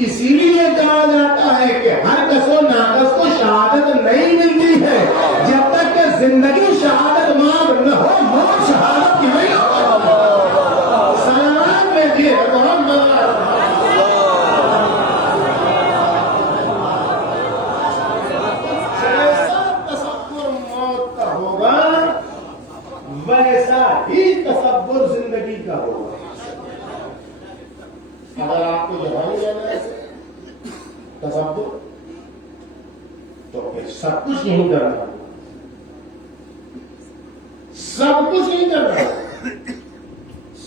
اسی لیے کہا جاتا ہے کہ ہر کس و ناقص کو شہادت نہیں ملتی ہے جب تک کہ زندگی شہادت ماب نہ ہو، موت شہادت کی نہیں ہو۔ سلام دیکھیے محمد جیسا تصور موت کا ہوگا ویسا ہی تصور زندگی کا ہوگا۔ اگر آپ کو جہاں لینا ہے تصور تو پھر سب کچھ نہیں کرنا، سب کچھ نہیں کرنا،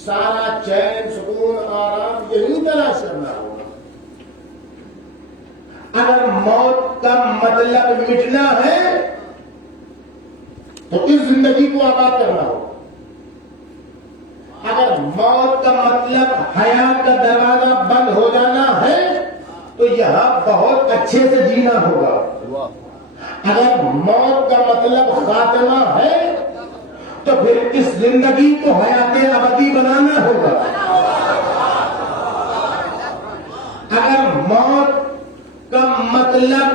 سارا چین سکون آرام یہی تلاش کرنا ہوگا۔ اگر موت کا مطلب مٹنا ہے تو اس زندگی کو آباد کرنا ہوگا۔ اگر موت کا مطلب حیات کا دروازہ بند ہو جانا ہے تو یہاں بہت اچھے سے جینا ہوگا۔ اگر موت کا مطلب خاتمہ ہے تو پھر اس زندگی کو حیات ابدی بنانا ہوگا۔ اگر موت کا مطلب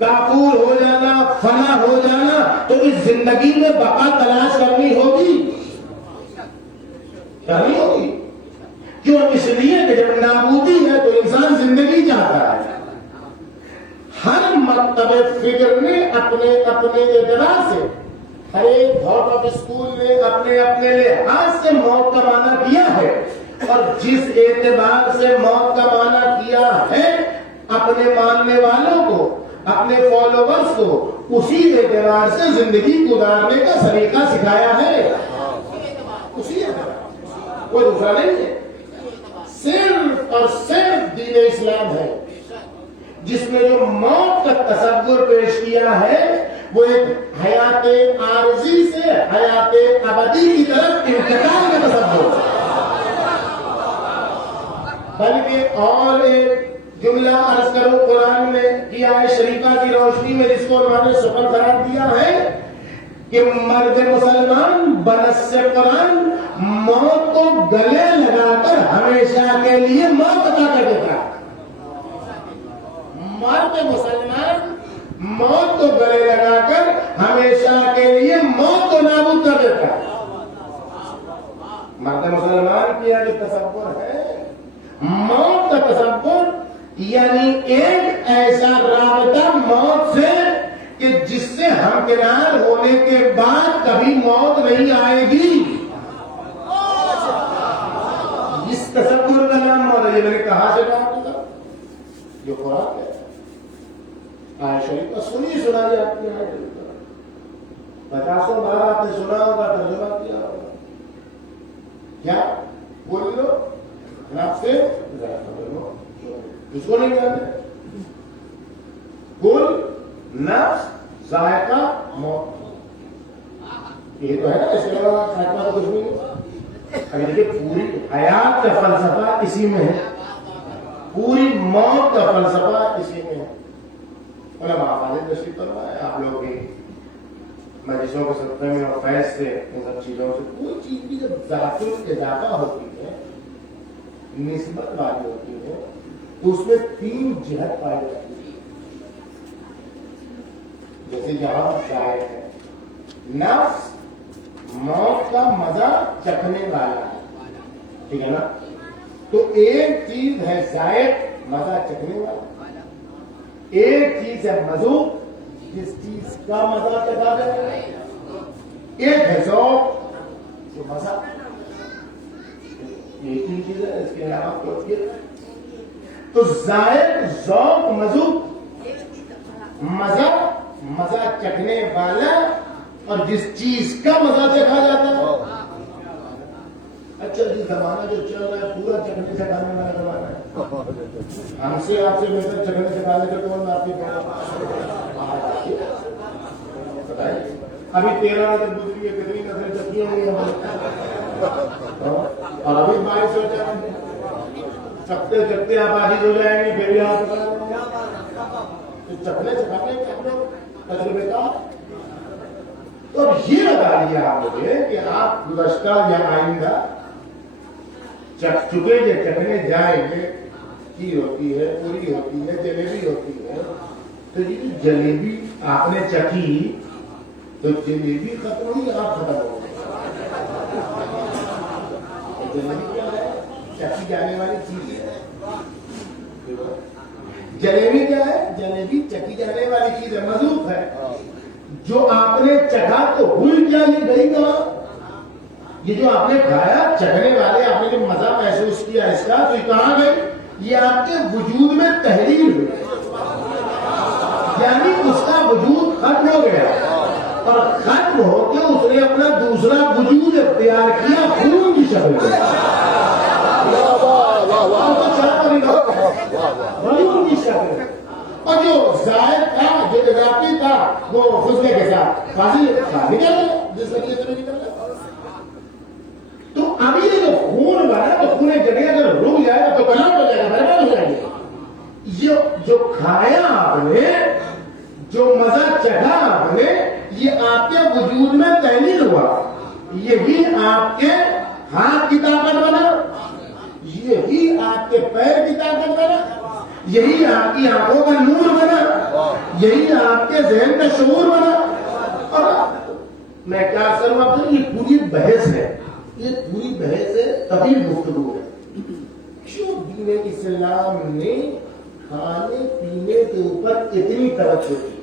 کافور ہو جانا، فنا ہو جانا، تو اس زندگی میں بقا تلاش کرنی ہوگی، کرنی ہوگی. کیوں؟ اس لیے کہ جب نابودی ہے تو انسان زندگی چاہتا ہے. ہر مکتب فکر نے اپنے اپنے اعتبار سے، ہر ایک تھاٹ آف اسکول نے اپنے اپنے لحاظ سے موت کا معنی کیا ہے، اور جس اعتبار سے موت کا معنی کیا ہے اپنے ماننے والوں کو، اپنے فالوورز کو اسی اعتبار سے زندگی گزارنے کا طریقہ سکھایا ہے. اسی اعتبار، کوئی دوسرا نہیں ہے. صرف اور صرف دین اسلام ہے جس میں جو موت کا تصور پیش کیا ہے وہ ایک حیات عارضی سے حیات ابدی کی طرف انتقال کا تصور ہے. بلکہ اور ایک جملہ عرض کرو قرآن میں کی آیت شریفہ کی روشنی میں جس کو انہوں نے سفر قرار دیا ہے کہ مرد مسلمان بنص قرآن موت کو گلے لگا کر ہمیشہ کے لیے موت عطا کر دیتا ہے. مرد مسلمان موت کو گلے لگا کر ہمیشہ کے لیے موت کو نابود کر دیتا ہے. مرد مسلمان کی جو تصور ہے موت کا تصور، یعنی ایک ایسا رابطہ موت سے کہ جس سے ہمکنار ہونے کے بعد کبھی موت نہیں آئے گی. اس تصور کا نام موت ہے. میں نے کہا سے کہا جو قرآن ہے آیت شریف کا سنی سنائی آپ کی آیت شریف کا 50 بار آپ نے سنا ہوگا، ترجمہ کیا ہوگا. کیا بول لو نفس اس کو نہیں جانتے؟ کل نفس ذائقہ موت، یہ تو ہے نا. اس کے علاوہ ذائقہ کا کچھ بھی نہیں. اگر دیکھیے پوری حیات کا فلسفہ اسی میں ہے، پوری موت کا فلسفہ اسی میں ہے. علماء خالد تشریف فرمائے آپ لوگ کی مجلسوں کے سلسلے میں اور فیض سے ان سب چیزوں سے کوئی چیز بھی جب ذات الاضافہ ہوتی ہے، نسبت والی ہوتی ہے، تو اس میں 3 جہت پائی جاتی ہے. جیسے یہاں ظاہر ہے نفس موت کا مزہ چکھنے والا ہے، ٹھیک ہے نا. تو ایک چیز ہے ذائق، مزہ چکھنے والا. ایک چیز ہے مذوق، جس چیز کا مزہ چکھا جائے. ایک ہے ذوق، جو مزہ. یہ 3 چیزیں اس کے علاوہ کوئی. تو ذائق، ذوق، مذوق، مزہ، مزہ چکھنے والا، اور جس چیز کا مزہ چکھا جاتا ہے. اچھا جی زمانہ جو چل رہا ہے پورا چکھنے سے کھانے والا زمانہ ہے. ہم سے آپ سے بہتر چکھنے سے کھانے کے کون آپ کی بتائیے. ابھی 13 تک گزری ہے، کتنی نسلیں چکی ہوئی ہیں اور ابھی 22 ہو جائیں. چکتے چکتے آپ عاجز ہو جائیں گے، پھر بھی آپ چکھنے سے کھانے تجربے کا. تو اب یہ بتا دیا آپ مجھے کہ آپ گزشتہ یا آئندہ چکھ چکے یا چکھنے جائیں گے. کی ہوتی ہے، پوری ہوتی ہے، جلیبی ہوتی ہے. تو یہ جلیبی آپ نے چکھی تو جلیبی ختم ہوئی، آپ ختم ہو گئے. جلیبی کیا ہے؟ چکی جانے والی چیز ہے. جلیبی کیا ہے؟ جلیبی چکی جانے والی چیز ہے، مذوق ہے. جو آپ نے چکھا تو ہوئی کیا، یہ گئی کہاں؟ یہ جو آپ نے کھایا چکھنے والے، آپ نے جو مزہ محسوس کیا اس کا، تو یہ کہاں گئی؟ یہ آپ کے وجود میں تحریر ہوئی، یعنی اس کا وجود ختم ہو گیا، اور ختم ہو کے اس نے اپنا دوسرا وجود اختیار کیا، خون کی شکل میں. خون کی شکل میں. اور جو زائد تھا، جو اضافی تھا، وہ فضلے کے ساتھ خالی نکل گیا، جس ذریعے سے نکل گیا. تو ابھی یہ جو خون بنا تو خون جگہ اگر رک جائے گا تو کلام ہو جائے گا، برباد ہو جائے گا. یہ جو کھایا آپ نے، جو مزہ چکھا آپ نے، یہ آپ کے وجود میں تحلیل ہوا. یہی آپ کے ہاتھ کی طاقت بنا، یہی آپ کے پیر کی طاقت بنا، یہی آپ کی آنکھوں کا نور بنا، یہی آپ کے ذہن کا شعور بنا. اور میں کیا کروں آپ کو، یہ پوری بحث ہے، یہ پوری بحث ہے، طویل گفتگو ہے. کیوں دین اسلام نے کھانے پینے کے اوپر اتنی توجہ کی،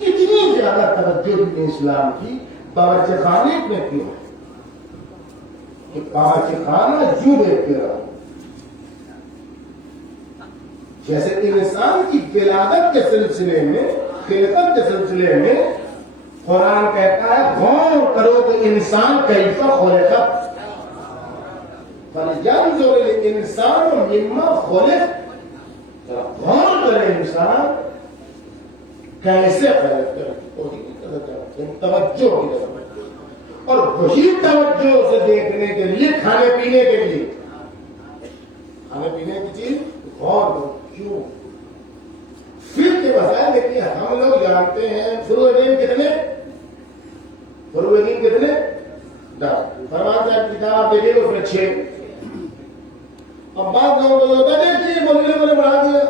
اتنی زیادہ توجہ دین اسلام کی باورچی خانے میں کیوں ہے کہ باورچی خانہ یوں دیکھ کے رہا جیسے انسان کی ولادت کے سلسلے میں، خلقت کے سلسلے میں قرآن کہتا ہے غور کرو کہ انسان کیف خلق، فلینظر الانسان مما خلق، غور کرے انسان کیسے خلق کرے، توجہ کی طرف، اور وہی توجہ سے دیکھنے کے لیے کھانے پینے کے لیے، کھانے پینے کی چیز غور کرو کیوں. پھر کے مسائل دیکھیے، ہم لوگ جانتے ہیں فروع دین کتنے، فروع دین کتنے، 10. فرمان صاحب کتاب آپ دیکھیے اس میں 6. اب بات لوگوں کو ہوتا ہے دیکھیے بولنے بڑھا دیا،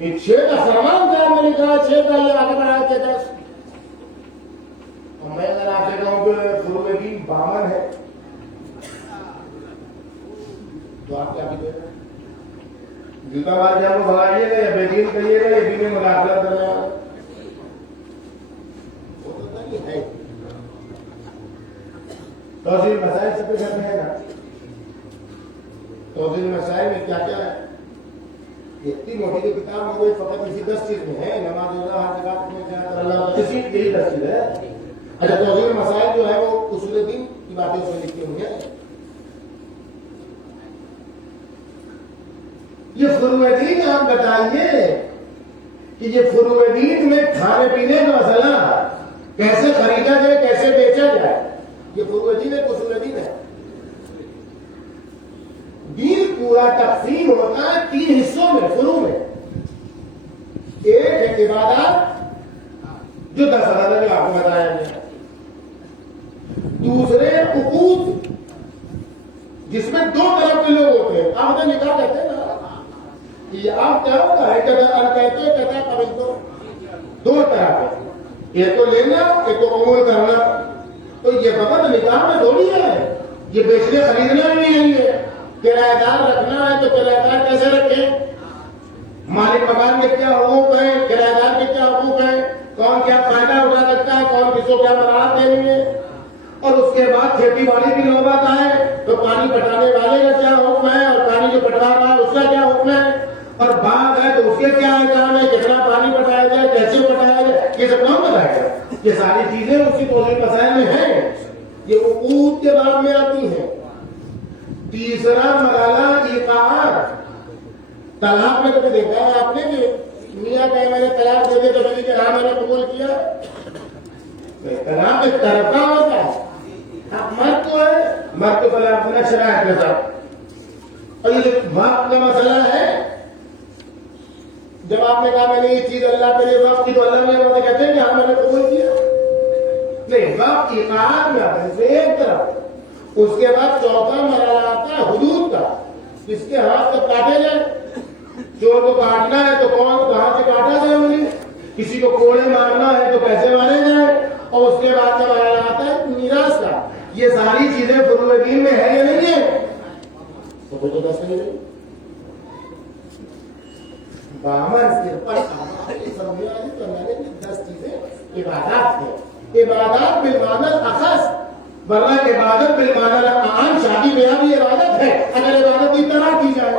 یہ 6 کا فرمان صاحب نے لکھا، 6 کا یہ آگے بڑھا کے 10. اور میں اگر آپ سے کہوں کہ فروع دین 52 ہے تو آپ کیا بھی دے رہے ہیں؟ جوتا مار جان کو بھگائیے گا یا بے دین کہیے گا یا دین مداخلت کرنے والا، وہ تو نہیں ہے. توضیح مسائل سے پہ کرنے ہے نا، توضیح مسائل میں کیا کیا ہے، اتنی موٹی جو کتاب ہو گئی فقط اسی 10 چیز میں ہے، نماز روزہ ہر جگہ میں جہاں اللہ اسی یہی 10 چیز ہے. اچھا توضیح مسائل جو ہے وہ اصول دین کی باتیں اس میں لکھی ہوئی ہیں. یہ فروع دین آپ بتائیے کہ یہ فروع دین میں کھانے پینے کا مسئلہ کیسے خریدا جائے، کیسے بیچا جائے، یہ فروع دین ہے، اصول دین ہے. دین پورا تقسیم ہوتا ہے 3 حصوں میں، فروع میں. ایک ہے عبادات جو 10,000 جو آپ کو بتایا گیا، دوسرے عقود جس میں 2 طرف کے لوگ ہوتے ہیں، آپ نے نکاح کہتے ہیں نا، یہ آپ کیا ہوتا ہے کہتا قبل تو 2 طرح ہے، ایک تو لینا ایک تو قبول کرنا. تو یہ فقط نکاح میں تھوڑی ہے، یہ بیچنے خریدنا بھی نہیں ہے. کرایہ دار رکھنا ہے تو کرایہ دار کیسے رکھیں، مالک مکان کے کیا حقوق ہیں، کرایہ دار کے کیا حقوق ہیں، کون کیا فائدہ اٹھا سکتا ہے، کون کس کو کیا مراحت دینی ہے. اور اس کے بعد کھیتی باڑی کی نوبت آئے تو پانی پٹانے والے کا کیا حکم ہے اور پانی جو پٹوا رہا ہے اس کا کیا حکم ہے، اور باغ ہے تو اس کے کیا انجام ہے، کتنا پانی پٹایا جائے، کیسے پٹایا جائے، یہ سب کون بتائے گا. یہ ساری چیزیں اسی توضیح مسائل میں ہیں، یہ عقود کے باب میں آتی ہیں. تیسرا مرحلہ ایقاعات. طلاق میں کبھی دیکھا ہے آپ نے کہ میاں کہے میں نے طلاق دے دیا تو بیوی کہ ہاں میں نے قبول کیا. طلاق ایک طرفہ ہوتا ہے، مرد تو ہے، مرد کو طلاق دینا شرائط کے ساتھ. اور یہ وقت کا مسئلہ ہے، جب آپ نے کہا میں نے یہ چیز اللہ کے لیے وقت کی تو اللہ نے مجھے کہتے ہیں کہ ہاں میں نے قبول کیا. نہیں، وقت ایقاعات میں آتا ہے ایک طرف. اس کے بعد چوتھا مرحلہ آتا ہے حدود کا، کس کے ہاتھ تک کاٹے جائے. چور کو کاٹنا ہے تو کون کہاں سے کاٹا جائے انہیں، کسی کو کوڑے مارنا ہے تو کیسے مارے جائے. اور اس کے بعد کا مرحلہ آتا ہے میراث کا. یہ ساری چیزیں فروع دین میں ہے یا نہیں ہے، تو کوئی تو دس نہیں ہے. سمجھے 10 چیزیں عبادات ہیں. عبادات بالمعنی الاخص، ورنہ عبادت بالمعنی العام شادی بیاہ بھی عبادت ہے اگر عبادت کی طرح کی جائے.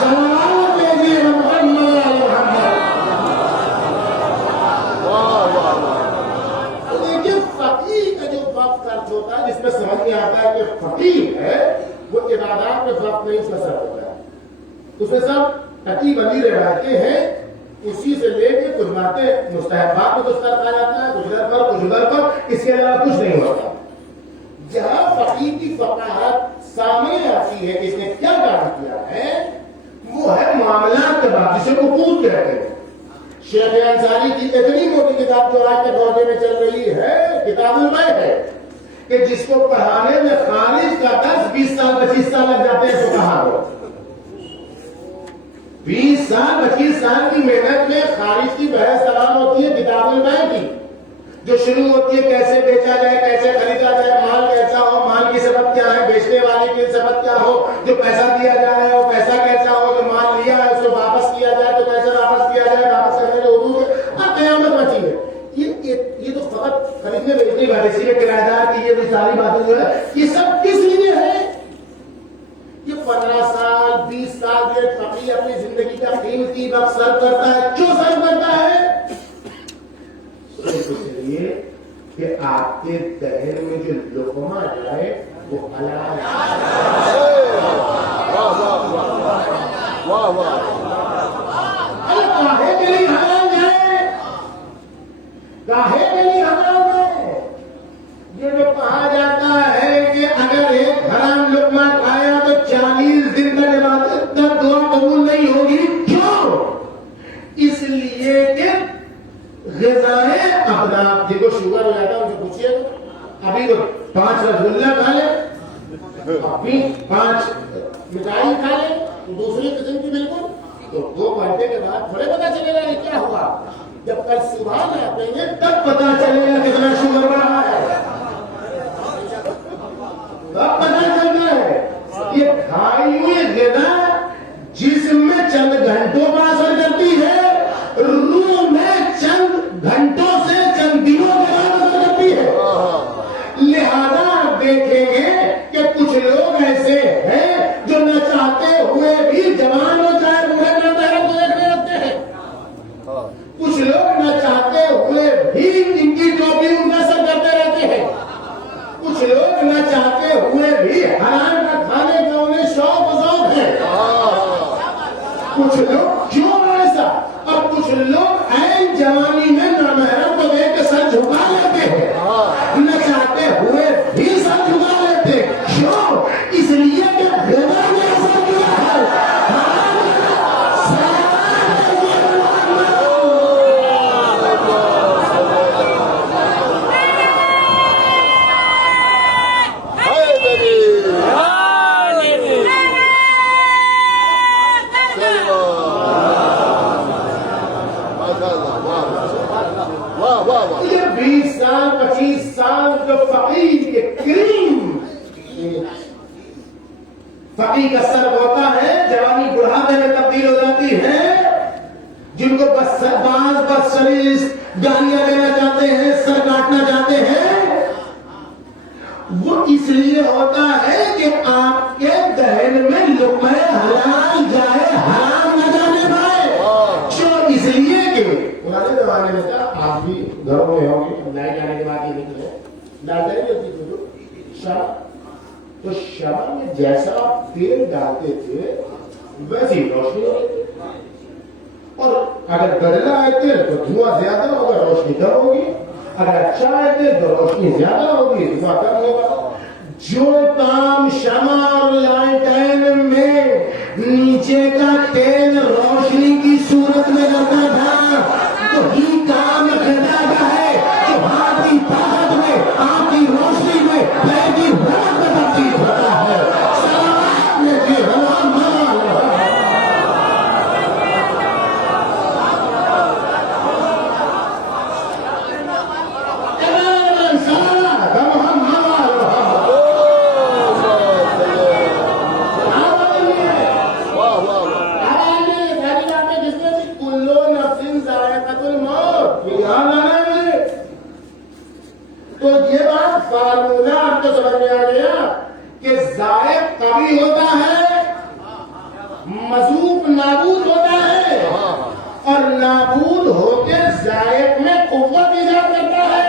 صلوات بھیجیے محمد علی محمد. تو دیکھیے فقیر کا جو وقت خرچ ہوتا ہے جس میں سمجھ میں آتا ہے کہ فقیر ہے وہ عبادات میں وقت نہیں اس کا سر ہوتا ہے. اس میں سب تقی بندی روایتیں ہیں، اسی سے لے کے کچھ باتیں مستحبات کو کچھ رکھا جاتا ہے، کچھ ادھر پر کچھ ادھر پر، اس کے علاوہ کچھ نہیں ہوتا. جہاں فقیر کی فقاہت سامنے آتی ہے کہ اس نے کیا کام کیا ہے، وہ ہے معاملات کے بعد جسے عقود کہتے ہیں. شیخ انصاری کی اتنی موٹی کتاب جو آج تک عہدے میں چل رہی ہے کتاب البیع ہے، کہ جس کو پڑھانے میں خارج کا 10-20 سال 25 سال لگ جاتے ہیں فقہا کو. 20 سال 25 سال کی محنت میں خارج کی بحث تمام ہوتی ہے کتاب البیع کی، جو شروع ہوتی ہے کیسے بیچا جائے، کیسے خریدا جائے، مال کیسا ہو، مال کی صفت کیا ہے، بیچنے والے کی صفت کیا ہو، جو پیسہ دیا جا رہا ہے وہ پیسہ کیسا ہو، جو مال لیا ہے اس کو واپس کیا جائے تو پیسہ واپس کیا جائے، واپس کرنے کے حدود اب قیامت مچی ہے۔ یہ تو فقط خریدنے بیچنے والے اسی میں کرایہ دار کی یہ ساری باتیں جو ہے یہ سب کس لیے ہے؟ یہ 15 سال 20 سال کے فقیر اپنی زندگی کا قیمتی وقت صرف کرتا ہے، کیوں صرف کرتا ہے؟ اس لیے کہ آپ کے ذہن میں جو لقمہ جائے وہ حلال کاہے کے لیے حلال جائے، کاہے کے لیے حلال جائے؟ یہ جو کہا جاتا ہے کہ اگر ایک حرام لقمہ کھایا تو 40 دن تک عبادت تک دعا قبول نہیں ہوگی، کیوں؟ اس لیے کہ غذائیں اپنا جن کو شوگر ہو جاتا ہے ان سے پوچھیے ابھی تو 5 رسگلہ کھا لے، ابھی 5 مٹھائی کھا لے دوسری قسم کی بالکل، تو 2 گھنٹے کے بعد تھوڑے پتا چلے گا کہ کیا ہوا، جب کل صبح میں آتے ہیں تب پتا چلے گا کتنا شوگر بڑھا ہے، تب پتا چلتا ہے۔ یہ کھائی ہوئی غذا جسم میں چند گھنٹوں پر اثر کرتی ہے، روح میں چند گھنٹوں سے چند دنوں کے بعد اثر کرتی ہے۔ لہذا آپ دیکھیں گے کہ کچھ لوگ ایسے ہیں جو نہ چاہتے ہوئے بھی جوان ہو چاہے بوڑھے نوجوان کو دیکھنے لگتے ہیں، کچھ لوگ نہ چاہتے ہوئے بھی ان کی ٹوپی ان کا اثر کرتے رہتے ہیں، کچھ لوگ نہ چاہتے ہوئے بھی حرام کا کھانے کا انہیں شوق ہے، کچھ لوگ کیوں ایسا؟ اب کچھ لوگ عین جوانی میں نامحرم کو دیکھ کے سر جھکا لیتے ہیں، نہ چاہتے ہوئے بھی سر جھکا لیتے، کیوں؟ اس لیے کہ غذا نے اثر کیا ہے۔ یہ 20 سال 25 سال جو فقیر کے کریم فقیر کا سر ہوتا ہے، جوانی بڑھاپے میں تبدیل ہو جاتی ہے، جن کو بعض بدسلیس گالیاں دینا چاہتے ہیں، سر کاٹنا چاہتے ہیں، وہ اس لیے ہوتا ہے کہ آپ کے ذہن میں لقمہ حلال جائے حرام نہ جانے پائے، کیوں؟ اس لیے کہ پرانے زمانے میں کیا آپ بھی گھروں میں ہوں گے، لائٹ آنے کے بعد یہ نکلے ڈالتے نہیں ہوتی شراب، تو شراب میں جیسا آپ تیل ڈالتے تھے ویسی روشنی ہوتی، اور اگر گدلا ہے تیل تو دھواں زیادہ ہوگا، روشنی کم ہوگی، اگر اچھا ہے تیل تو روشنی زیادہ ہوگی، دھواں کم ہوگا۔ جو کام شمع اور لانٹین میں نیچے کا تیل روشنی کی صورت میں کرتا تھا، وہی کام غذا کا ہے جو آپ کی طاقت میں، آپ کی روشنی میں، پیر کی حرکت میں تبدیل ہوتا ہے۔ سلامات میں کہ غلام تو یہ بات فارمولہ آپ کو سمجھ میں آ گیا کہ ذائق قوی ہوتا ہے، مذوق نابود ہوتا ہے، اور نابود ہو کے ذائق میں قوت ایجاد کرتا ہے۔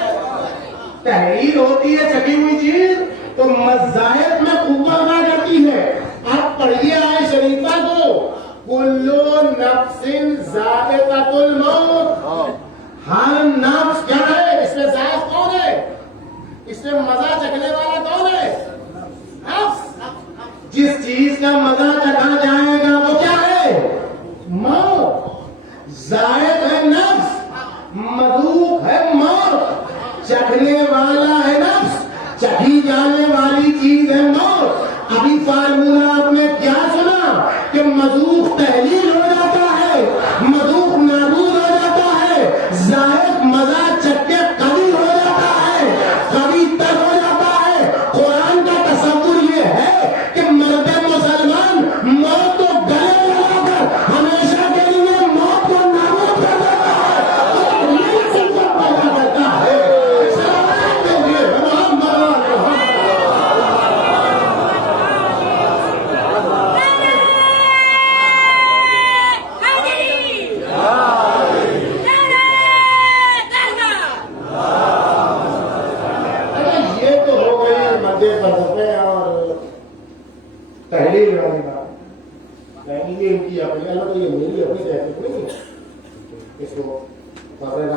تحریر ہوتی ہے چکی ہوئی چیز تو ذائق میں قوت آ جاتی ہے۔ آپ پڑھیے آئے شریفہ کو، کلو نفس ذائقۃ الموت، ہر نفس کیا ہے؟ اس میں ذائق کون ہے؟ اس میں مزہ چکھنے والا کون ہے؟ نفس۔ جس چیز کا مزہ چکھا جائے گا وہ کیا ہے؟ موت۔ ذائق ہے نفس، مذوق ہے موت، چکھنے والا ہے نفس، چکھی جانے والی چیز ہے موت۔ ابھی فارمولہ آپ نے کیا سنا کہ مذوق تحلیل ہو جاتا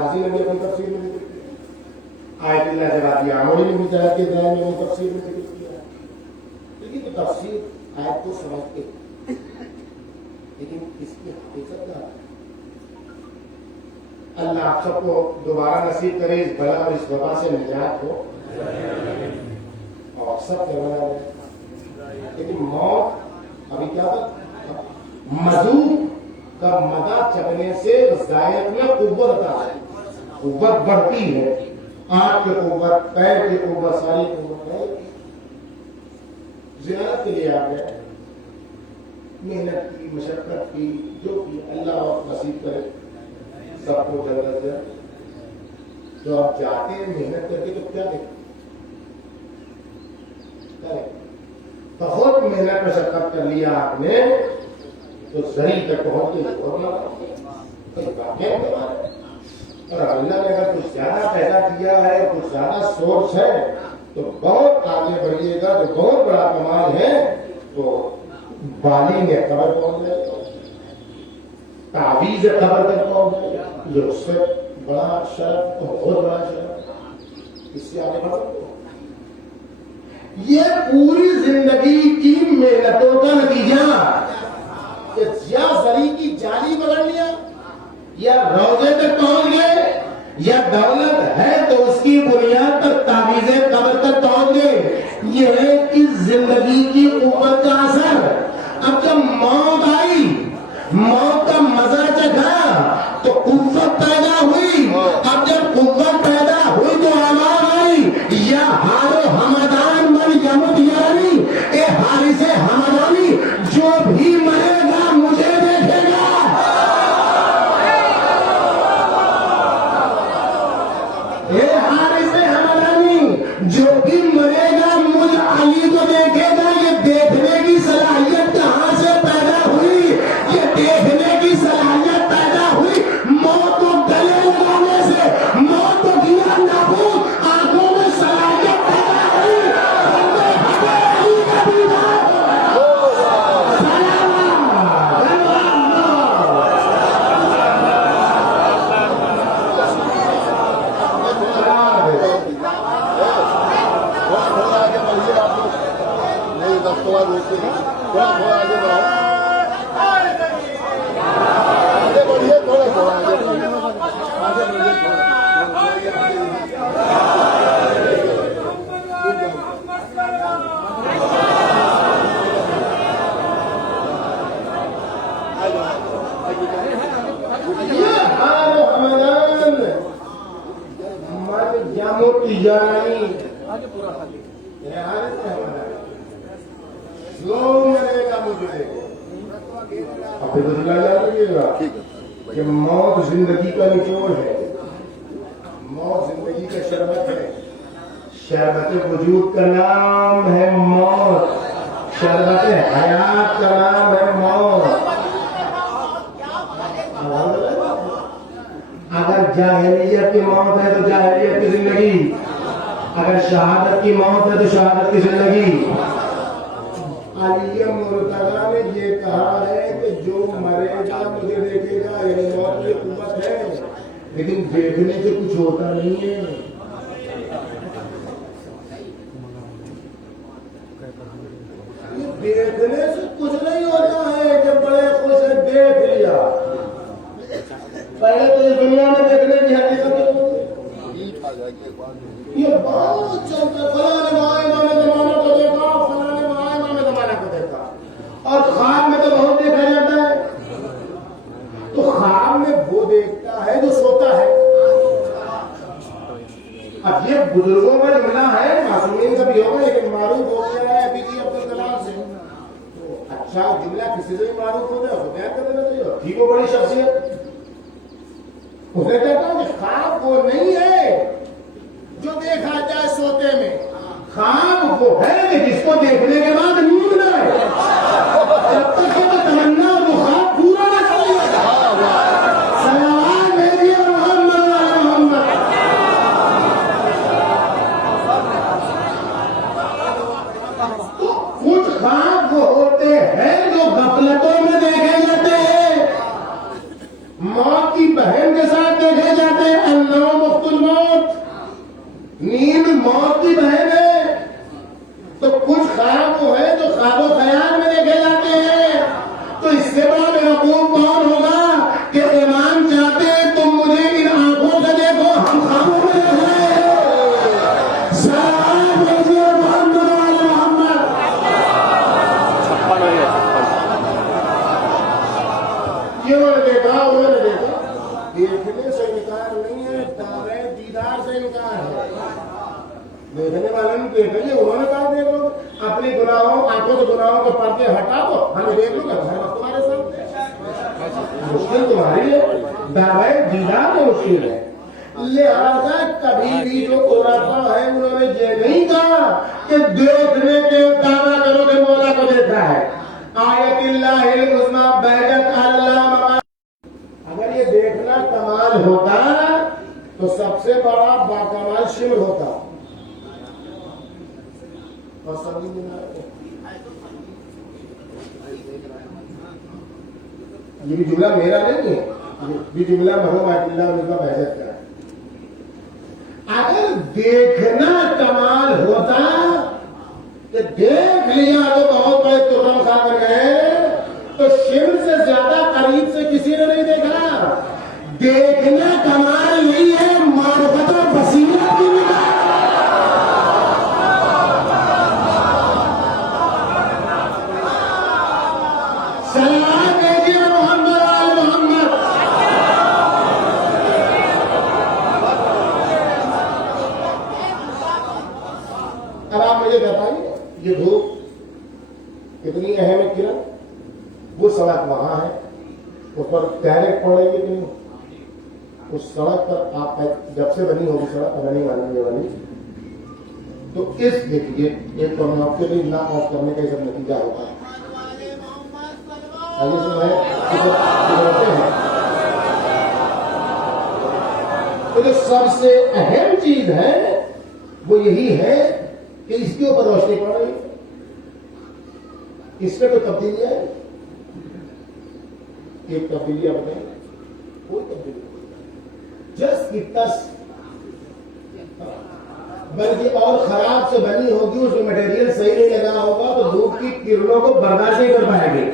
राजी ने भी अपनी तफसीर में जिक्र किया, आयतुल्लाह जवादी आमोरी ने भी जाहिर के दायरे में अपनी तफसीर में जिक्र किया। लेकिन तो तफसीर आयत को समझते, लेकिन इसकी हकीकत क्या है? अल्लाह आप सबको दोबारा नसीब करे इस बला और इस वबा से निजात हो और सब करना है। लेकिन मौत अभी क्या था? मजू का मदा चकने से जायद में कुव्वत आता है, कुव्वत बढ़ती है, आंख की कुव्वत, पैर की कुव्वत, सारी कुव्वत है। ज़ियारत के लिए आ गए, मेहनत की, मशक्कत की, जो की अल्लाह नसीब करे सबको जल्द से। तो आप जाते हैं मेहनत करके तो क्या देखें? बहुत मेहनत मशक्कत कर लिया आपने तो जरी तक पहुंच गई और अल्लाह ने अगर कुछ ज्यादा पैदा किया है, कुछ ज्यादा सोर्स है तो बहुत आगे बढ़िएगा। जो बहुत बड़ा कमाल है तो बाली ने कबर पहुंच गए, तावीज कबर तक पहुंच गए, जो उससे बड़ा शर्फ तो बहुत बड़ा शर्फ, इससे आगे बढ़ सकते। ये पूरी जिंदगी की मेहनतों का नतीजा कि या जरी की जाली पकड़ लिया, या रोजे तक पहुंच गए, या दौलत है तो उसकी बुनियाद पर तावीज़े कब्र तक पहुंच गए। ये है इस जिंदगी की ऊपर का असर। अब जब मौत आई, मौत का मजा चखा तो कुव्वत पैदा हुई। अब जब कुव्वत पैदा हुई तो आवाज आई, या हारो हमदान मन यमुत यानी, ए हारिसे हमदानी, जो भी मरेगा मुझे देखेगा। ए हारिसे हमदानी, जो भी मरेगा मुझ अली को देखेगा। ये देखने की सलाहियत कहां से पैदा हुई? ये देखने की सलाहियत पैदा हुई मौत को गले लगाने से। मौत को किया नाबूद, आंखों में सलाहियत पैदा हुई। थोड़ा आगे बढ़ाओ, आगे बढ़िए, थोड़ा आगे बढ़िए, आगे बढ़िए कि मौत जिंदगी का निचोड़ है, मौत जिंदगी का शरबत है। शरबत वजूद का नाम है मौत, शरबत हयात का नाम है मौत। अगर जाहिलियत की मौत है तो जाहिलियत की जिंदगी, अगर शहादत की मौत है तो शहादत की जिंदगी। अली मुर्तजा ने ये कहा है कि जो मरेगा मुझे देखेगा, ये मौत की कुव्वत है, लेकिन देखने से कुछ होता नहीं है। देखने से कुछ नहीं होता है। जब बड़े खुश है देख लिया, पहले तो इस दुनिया में देखने की हकीकत ये बहुत चलता। फलाने मायना में जमाना को देखा, फलाने मायना में जमाना को देखा, और ख्वाब में तो बहुत देखा जाता है। तो ख्वाब में वो देखता है जो सोता है। अब ये बुजुर्गों का जुमला है, मासूमीन का भी होगा, लेकिन मारूफ हो गया है अभी भी अब्दुल कलाम से। तो अच्छा जुमला किसी से भी मारूफ हो गया, उसको बयान कर देना चाहिए। ठीक हो, बड़ी शख्सियत। उसने कहता कि ख्वाब वो नहीं है जो देखा जाए सोते में, ख्वाब वो है जिसको देखने के बाद नींद न आए। जब तक ये तमन्ना वो ख्वाब पूरा न कर लिया। सलाम भेजिए मोहम्मद मोहम्मद। तो कुछ ख्वाब वो होते हैं जो गफलतों में देखे जाते हैं, मौत की बहन के साथ देखे जाते हैं, नसीब है ना, तो कुछ ख्वाब वो है जो ख्वाब ख्याल में देखे जाते हैं। तो इससे बड़ा बेवकूफ कौन होगा कि ईमान चाहते हैं तुम मुझे इन आंखों से देखो, हम ख्वाबों में देख रहे हैं। सलाम भेजिए मोहम्मद वाले मोहम्मद। ये उन्होंने देखा, देखने से इनकार नहीं है, तारे दीदार से इनकार है। देखने वाले ने देखा, ये उन्होंने कहा देख लो, अपनी गुनाहों आंखों से गुनाहों के पर्दे हटा दो, हमें देख लो, हर वक्त तुम्हारे सामने। मुश्किल तुम्हारी है, दावे दीदार में मुश्किल है। लिहाजा कभी भी जो औरतें हैं उन्होंने ये नहीं कहा कि देखने के दावा करो कि मौला को देखा है। आयतिल्लाहिल उज़्मा बैजत अल्लाह। अगर ये देखना कमाल होता तो सबसे बड़ा बाकमाल शिमर होता। और सभी ये भी जुमला मेरा नहीं है, ये भी जुमला मरहूम आयतिल्लाह उज़्मा बैजत का है। अगर देखना कमाल होता कि देख लिया तो बहुत बड़े तुर्रम खा कर गए, तो शिव से ज्यादा करीब से किसी ने नहीं देखा। देखना कमाल नहीं है, मार्फत और बसीरत की निगाह। सलाम भेजिए मोहम्मद वाले मोहम्मद। अब आप मुझे बताइए, ये धूप कितनी अहम है किरण? वो सड़क वहां है, उस पर डायरेक्ट पड़ेगी कि नहीं? उस सड़क पर आप जब से बनी होगी सड़क रनिंग मानने वाली, तो इस देखिए एक तो मैं आपके लिए ना ऑफ करने का सब नतीजा होता है। आगे से मैं हैं। तो जो सबसे अहम चीज है वो यही है कि इसके ऊपर रोशनी पड़ रही है, इसमें कोई तब्दीली है? एक तब्दीली बताइए, कोई तब्दीली जस्ट इतस, बल्कि और खराब से बनी होगी, उसमें मटेरियल सही नहीं लगा होगा तो धूप की किरणों को बर्दाश्त नहीं कर पाएंगे,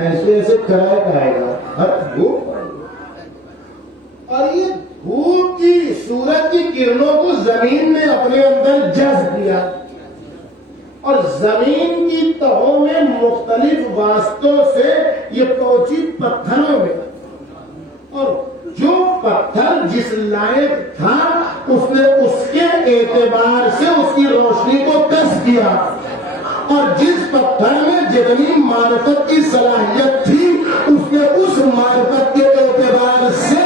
ऐसे ऐसे कराया कराएगा हर धूप। और ये धूप की सूरज की किरणों को जमीन ने अपने अंदर जज्ब किया और जमीन की तहों में मुख्तलिफ वास्तों से ये पहुंची पत्थरों में, और जो पत्थर जिस लायक था उसने उसके एतबार से उसकी रोशनी को कस किया, और जिस पत्थर में जितनी मार्फत की सलाहियत थी उसने उस मार्फत के एतबार से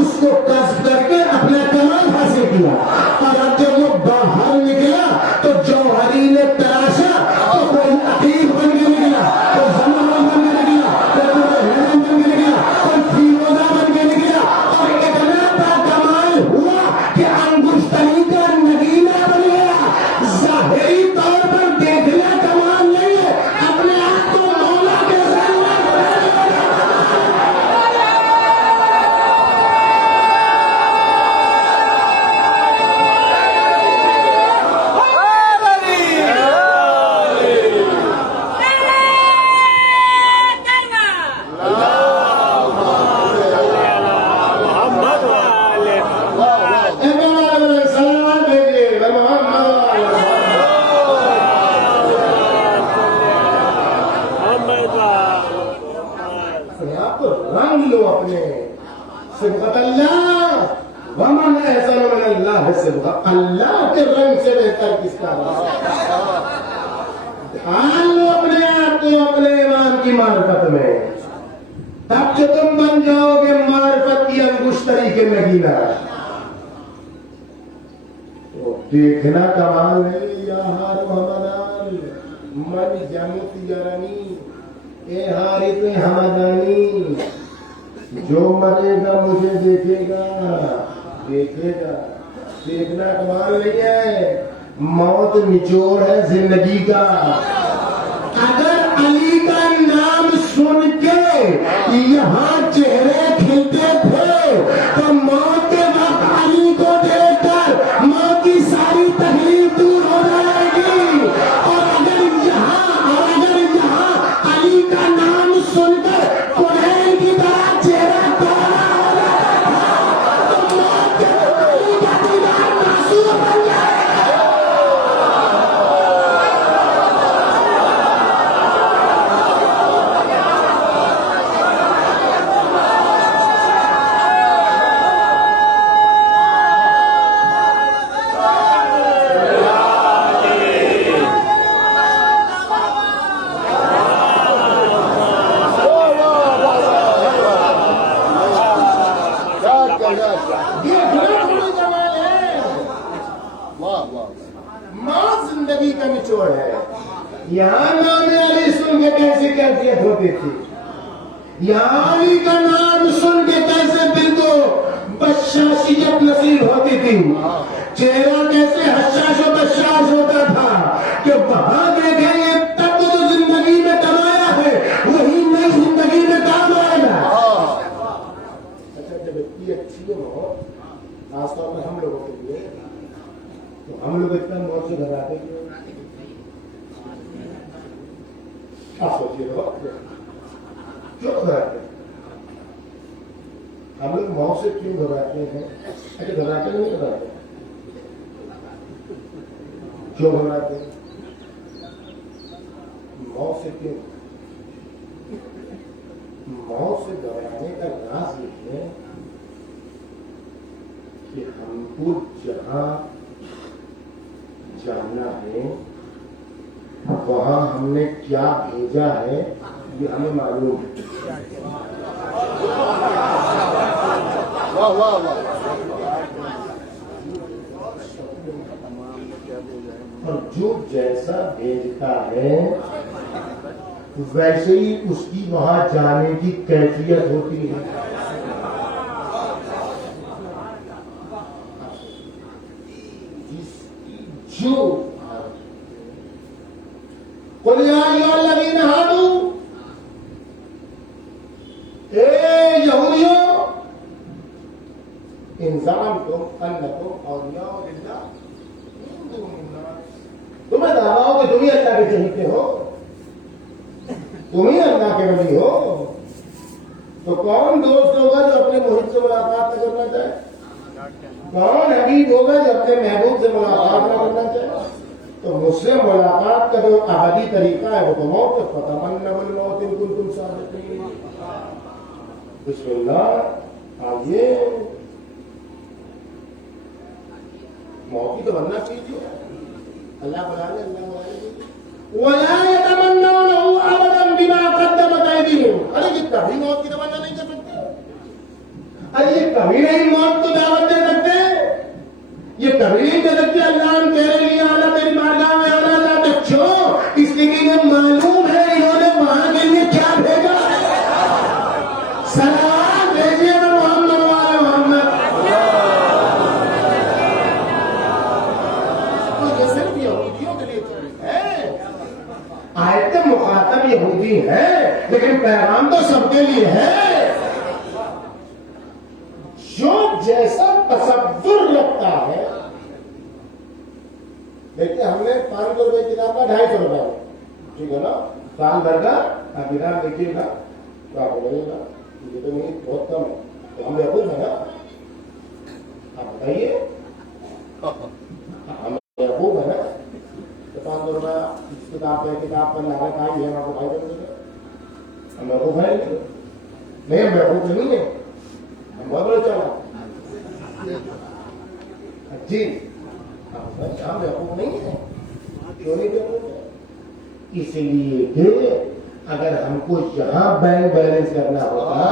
उसको कस करके अपना कमाल हासिल किया। और जब वो बाहर निकला तो जौहरी ने तराशा तो कोई अकीब बन के निकला, तो जमाना बन के निकला, तो बन के निकला, कोई फीरोजा बन के निकला, और इतना कमाल हुआ कि अंगुश्तनी का नगीना बन गया। ज़ाहिरी तौर पर देखना कमाल नहीं है, अपने आप को मौला के सामने सलाम भेजिए आप तो रंग लो अपने सिबगत अल्लाह, वमन एहसन मिन अल्लाह सिबगत, अल्लाह के रंग से बेहतर किसका ढाल लो अपने आप को अपने ईमान की मार्फत में, तब जो तुम बन जाओगे मार्फत की अंगुश्तरी के नगीना। तो देखना कमाल नहीं, यार हमदान मन जमुत यरनी, ए हारित हमदानी, जो मरेगा मुझे देखेगा, देखेगा। देखना कमाल नहीं है, मौत निचोड़ है जिंदगी का। अगर अली का नाम सुन के यहाँ चेहरे खिलते थे तो मौत के वक्त अली को देखकर मौत की सारी तकलीफ जिंदगी का निचोड़ है। यहाँ नाम अली सुन के कैसी कैफियत होती थी, यहाँ अली का नाम सुन के कैसे दिल को बशाशियत नसीब होती थी, चेहरा कैसे हशाश और बशाश होता था कि वहां देखेंगे तब तो जो जिंदगी में कमाया है वही नई जिंदगी में काम आएगा। अच्छा, जब इतनी अच्छी हो खासतौर पर हम लोगों के लिए, तो हम लोग इतना मौत से घबराते क्यों? आप सोचिए क्यों घबराते हैं? हम लोग मौत से क्यों घबराते हैं? अच्छा, घबराते नहीं घबराते? क्यों घबराते हैं? मौत से क्यों? मौत से घबराने का राज ये है कि हमको जहां जाना है वहां हमने क्या भेजा है ये हमें मालूम है। वाह वाह वाह। और जो जैसा भेजता है वैसे ही उसकी वहां जाने की कैफियत होती है। जो यहूदियों इंसान को तुम्हें दावा हो कि तुम ही अल्लाह के चहीते हो, तुम ही अल्लाह के वली हो, तो कौन दोस्त होगा जो अपने मुहिब से मुलाकात न करना चाहे? कौन हबीब होगा जो अपने महबूब से मुलाकात न करना चाहे? तो मुझसे मुलाकात का जो अबदी तरीका है वो तो मौत है। फतमन्नल मौत इन कुंतुम सादिकीन। बिस्मिल्लाह, आइए मौत की तो बनना कीजिए। अल्लाह बुला ले, अल्लाह बुला ले। वला यतमन्नौनहु अबदन बिमा क़द्दमत अयदीहिम। अरे ये कभी मौत की तमन्ना नहीं कर सकते? अरे ये कभी नहीं मौत को दावत दे सकते? ये कभी नहीं कह सकते अल्लाह हम तेरे लिए आना, तेरी बारगाह में आना चाहते? क्यों? इसलिए कि इन्हें मालूम है इन्होंने वहां के लिए क्या भेजा है। सलाम भेजिए ना मोहम्मद वाले मोहम्मद। तो ये सिर्फ यहूदियों के लिए है, आयत मुखातब यहूदी है, लेकिन पैगाम तो सबके लिए है। जो जैसा तसव्वुर रखता है, देखिए हमने 500 रुपए किताब का 250 रुपए, ठीक है ना, साल भर का आप किताब देखिएगा तो आप बोलेगा ये तो नहीं बहुत कम है, तो हम बेवकूफ है ना? आप बताइए, हम बेवकूफ है ना? तो 500 रुपया इस किताब पर लागत आई है, आपको भाई कर देंगे। हम बेवकूफ है नहीं? हम बेवकूफ नहीं है, हम बहुत बड़े चला जी। हम बेवकूफ नहीं है, क्यों नहीं बेवकूफ है? इसलिए कि अगर हमको यहाँ बैंक बैलेंस करना होता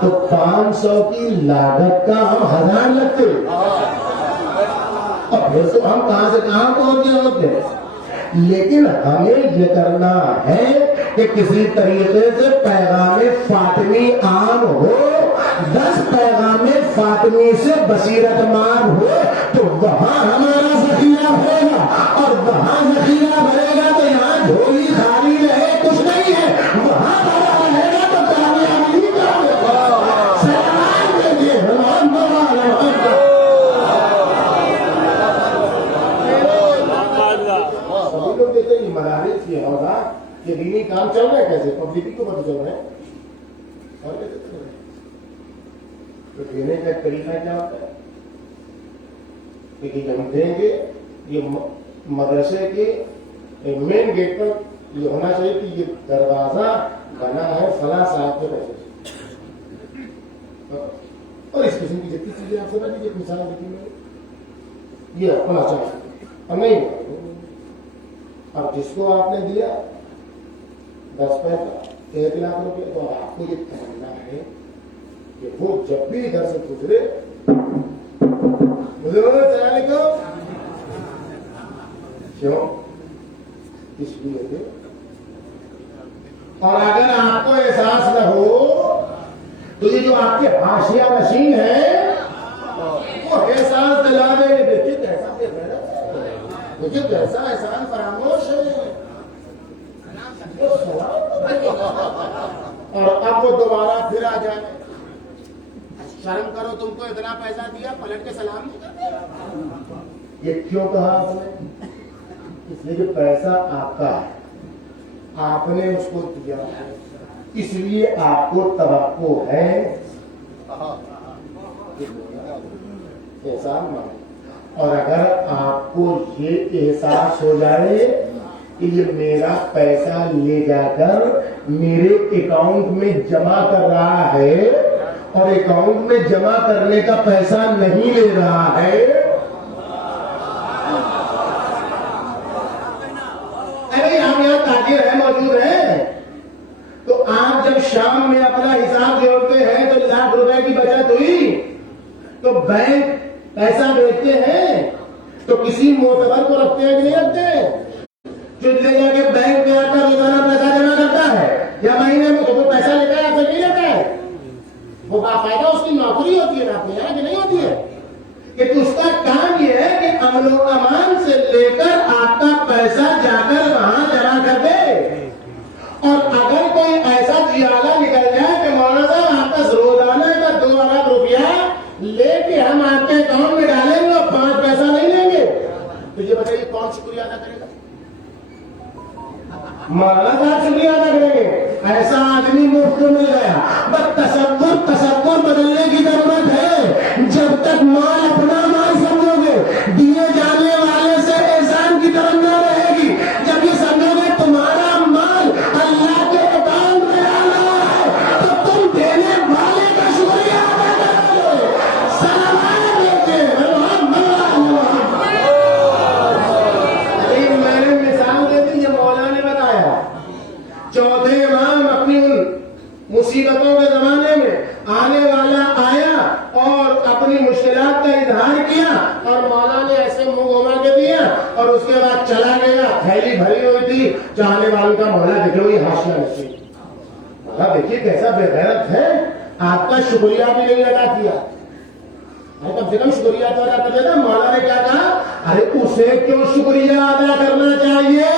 तो 500 की लागत का हम 1000 लगते, और फिर तो हम कहां से कहां पहुंच गए होते। लेकिन हमें ये करना है कि किसी तरीके से पैगामे फातिमी आम हो, 10 पैगामे फातिमी से बसीरतमान हो, तो वहां हमारा जखीरा भरेगा, और वहां जखीरा भरेगा तो यहाँ झोली खाली रहे कुछ नहीं है, वहां भरा रहेगा तो कामयाबी ही कामयाबी। सलाम दीजिए मोहम्मद वाले मोहम्मद। सभी लोग देते हैं मदारिस ये होगा कि दीनी काम चल रहा है, कैसे पब्लिक को पता चल रहा है, और कैसे चल रहा है? तो देने का तरीका क्या होता है कि हम देंगे, ये मदरसे के मेन गेट पर ये होना चाहिए कि ये दरवाजा बना है फला साहब के पैसे से, और इस किस्म की जितनी चीजें आप समझ लीजिए, मिसाल देखिए ये होना चाहिए, और नहीं। अब जिसको आपने दिया 10 पैसा 1 लाख रुपए, तो आपको ये कहना है कि वो जब भी इधर से गुजरे मुझे चला लिखो क्यों? इसलिए थे। और अगर आपको एहसास न हो तो ये जो आपके हाशिया मशीन है वो एहसास दिला दे। देखिए कैसा देखिए कैसा एहसान फरामोश है। और अब वो दोबारा फिर आ जाए। शर्म करो, तुमको इतना पैसा दिया, पलट के सलाम नहीं करते। ये क्यों कहा आपने? इसलिए जो पैसा आपका है, आपने उसको दिया है, इसलिए आपको तवक्को है एहसान मानो। और अगर आपको ये एहसास हो जाए कि ये मेरा पैसा ले जाकर मेरे अकाउंट में जमा कर रहा है और अकाउंट में जमा करने का पैसा नहीं ले रहा है, अरे हम यहाँ ताजिर है मौजूद हैं, तो आप जब शाम में अपना हिसाब जोड़ते हैं तो लाख रुपए की बचत हुई, तो बैंक पैसा भेजते हैं तो किसी मोतबर को रखते हैं कि नहीं रखते? जो ले जाके बैंक में आकर रोजाना पैसा जमा करता है या महीने में तो वो पैसा लेता है या फिर नहीं लेता है? वो बाकायदा उसकी नौकरी होती है ना अपने यहाँ, कि नहीं होती है? कि उसका काम ये है कि अमन व अमान से लेकर आपका पैसा जाकर वहां जमा कर दे। और अगर कोई ऐसा जियाला निकल जाए कि मौलाना साहब आपका रोजाना का 2 अरब रुपया लेके हम आपके अकाउंट में डालेंगे और 5 पैसा नहीं लेंगे, तो ये बताइए कौन शुक्रिया अदा करेगा? मौलाना साहब शुक्रिया अदा करेंगे। ऐसा आदमी मुफ्त मिल गया। बस तसव्वुर बदलने की जरूरत है। जब तक माल अपना माल समझोगे, दिए जाने वाले से एहसान की तमन्ना रहेगी। जब ये समझोगे तुम्हारा माल अल्लाह के अकाउंट में आना है तो तुम देने वाले का शुक्रिया अदा करोगे। सलाम देते मैंने मिसाल दे दी, ये मौला ने बताया। चौथे इमाम अपनी उन मुसीबतों के जमाने में आने वाला आया और अपनी मुश्किलात का इजहार किया और मौला ने ऐसे मुंह घुमा के दिया और उसके बाद चला गया। थैली भरी हुई थी, चाहने वालों का मौला देखो ये हाशिया नसीब। मौला देखिए कैसा बेगैरत है, आपका शुक्रिया भी नहीं अदा किया। कम से कम शुक्रिया तो अदा कर देना। मौला ने क्या कहा? अरे उसे क्यों शुक्रिया अदा करना चाहिए?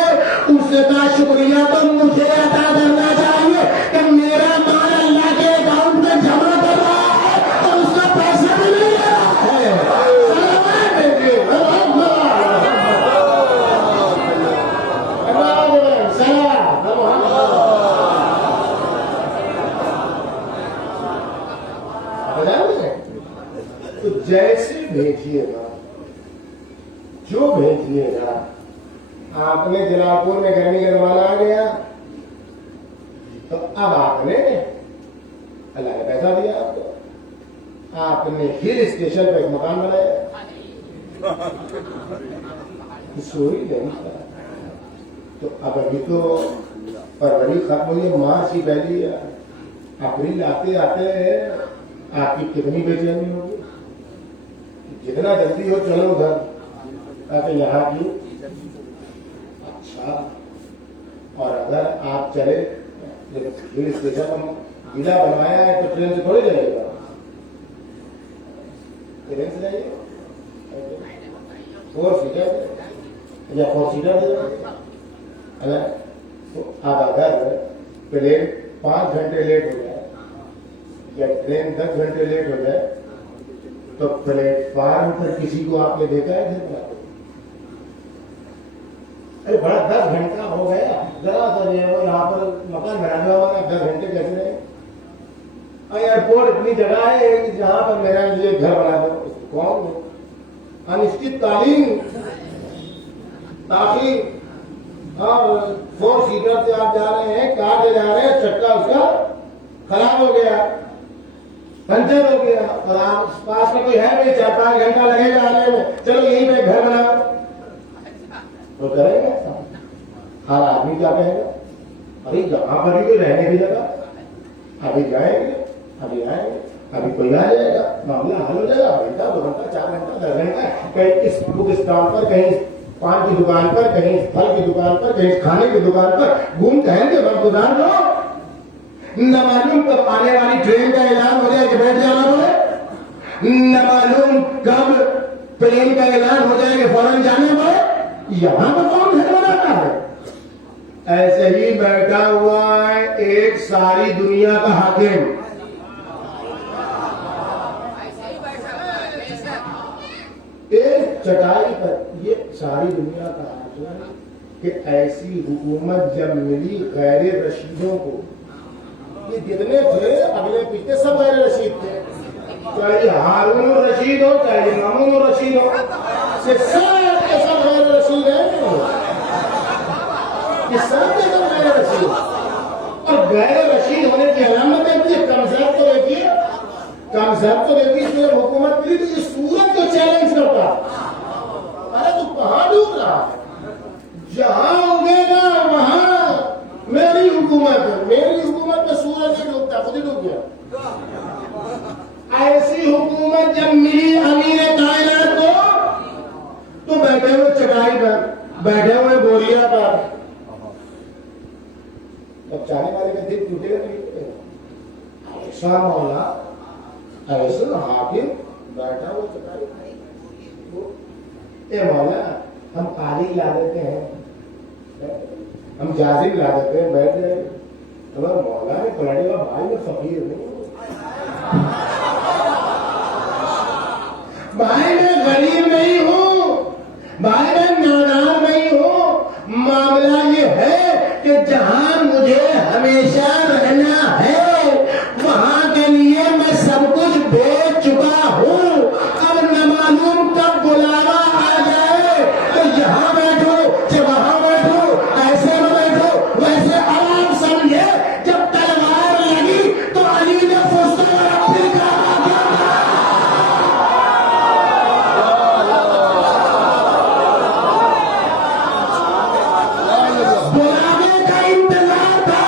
उसका शुक्रिया तो मुझे अदा करना चाहिए कि मेरा माल अल्लाह के अकाउंट में जमा कर रहा है और उसका पैसा भी नहीं ले रहा है। तो जैसे भेजिएगा, जो भेजिएगा। आपने जलालपुर में गर्मी का जमाना आ गया तो अब आपने अल्लाह ने पैसा दिया आपको, आपने हिल स्टेशन पर एक मकान बनाया, सोई नहीं था। तो अब अभी तो फरवरी खत्म हुई है, मार्च ही पहली है, अप्रैल आते आते आपकी कितनी बेचैनी होगी? जितना जल्दी हो चलो उधर, ताकि यहाँ की अच्छा। और अगर आप चले, हिल स्टेशन जिला बनवाया है तो ट्रेन से थोड़ी जाइएगा, ट्रेन से जाइए, 4 सीटर या 4 सीटर अगर तो अब अगर प्लेन 5 घंटे लेट हो जाए या ट्रेन 10 घंटे लेट हो जाए तो प्लेटफार्म पर किसी को आपने देखा है? अरे बड़ा 10 घंटा हो गया, जरा सा यहाँ पर मकान बना हुआ हमारा, 10 घंटे कैसे रहे? एयरपोर्ट इतनी जगह है कि जहां पर मेरा लिए घर बना दो, कौन? अनिश्चित कालीन ताकि और 4 सीटर से आप जा रहे हैं, कार से जा रहे हैं, चक्का उसका खराब हो गया, पंचर हो गया और आप पास में कोई है नहीं, 4-5 घंटा लगेगा आने में, चलो यहीं पे घर बनाओ, तो करेगा? हर आदमी क्या कहेगा? अरे जहां पर भी कोई रहने की जगह, अभी जाएंगे, अभी आएंगे, अभी कोई आ जाएगा, मामला हल हो जाएगा। घंटा 2 घंटा 4 घंटा 10 घंटा कहीं इस बुक स्टॉल पर, कहीं पान की दुकान पर, कहीं फल की दुकान पर, कहीं खाने की दुकान पर घूम टहल के वक्त गुजार दो। न मालूम कब आने वाली ट्रेन का ऐलान हो जाए कि बैठ जाना पड़े, न मालूम कब प्लेन का ऐलान हो जाए कि फौरन जाने पड़े। यहाँ पर कौन घर बनाता है? ऐसे ही बैठा हुआ है एक सारी दुनिया का हाकिम। एक चटाई पर ये सारी दुनिया का हाकिम है कि ऐसी हुकूमत जब मिली गैर रशीदों को, ये जितने थे अगले पिछले सब गैर रशीद थे, चाहे हारून रशीद हो चाहे मामून रशीद हो, सब के सब गैर रशीद है, ये सब के सब गैर रशीद। और गैर रशीद होने की अलामत देखिए, कमजोर को देखिए, कमजोर को देखिए, जब हुकूमत मिली तो ये सूरत को चैलेंज करता, अरे तू कहाँ डूब रहा है? जहां उगेगा वहां मेरी हुकूमत है, मेरी हुकूमत में सूरज नहीं डूबता, खुद ही डूब गया। ऐसी हुकूमत जब मिली अमीर कायनात को, तो बैठे हुए चटाई पर, बैठे हुए बोरिया पर, अब चाहने वाले का दिल टूटेगा नहीं। ऐसा मौला, ऐसा हाकिम बैठा हुआ चटाई, ए मौला हम काली ला देते हैं, हम जाजिम ला देते हैं, बैठ जाए। अगर मौला ने पलटेगा भाई में फकीर नहीं, भाई मैं गरीब नहीं हूँ, भाई मैं नादान नहीं हूँ। मामला ये है कि जहां मुझे हमेशा रहना है वहां के लिए मैं सब कुछ बेच चुका हूँ। अब न मालूम कब बुलावा आ जाए तो यहाँ बैठो चाहे वहां बैठो, ऐसे में बैठो वैसे आराम समझे। जब तलवार लगी तो अली ने फुर्सत और फिर कहा बुलावे का इंतजार था,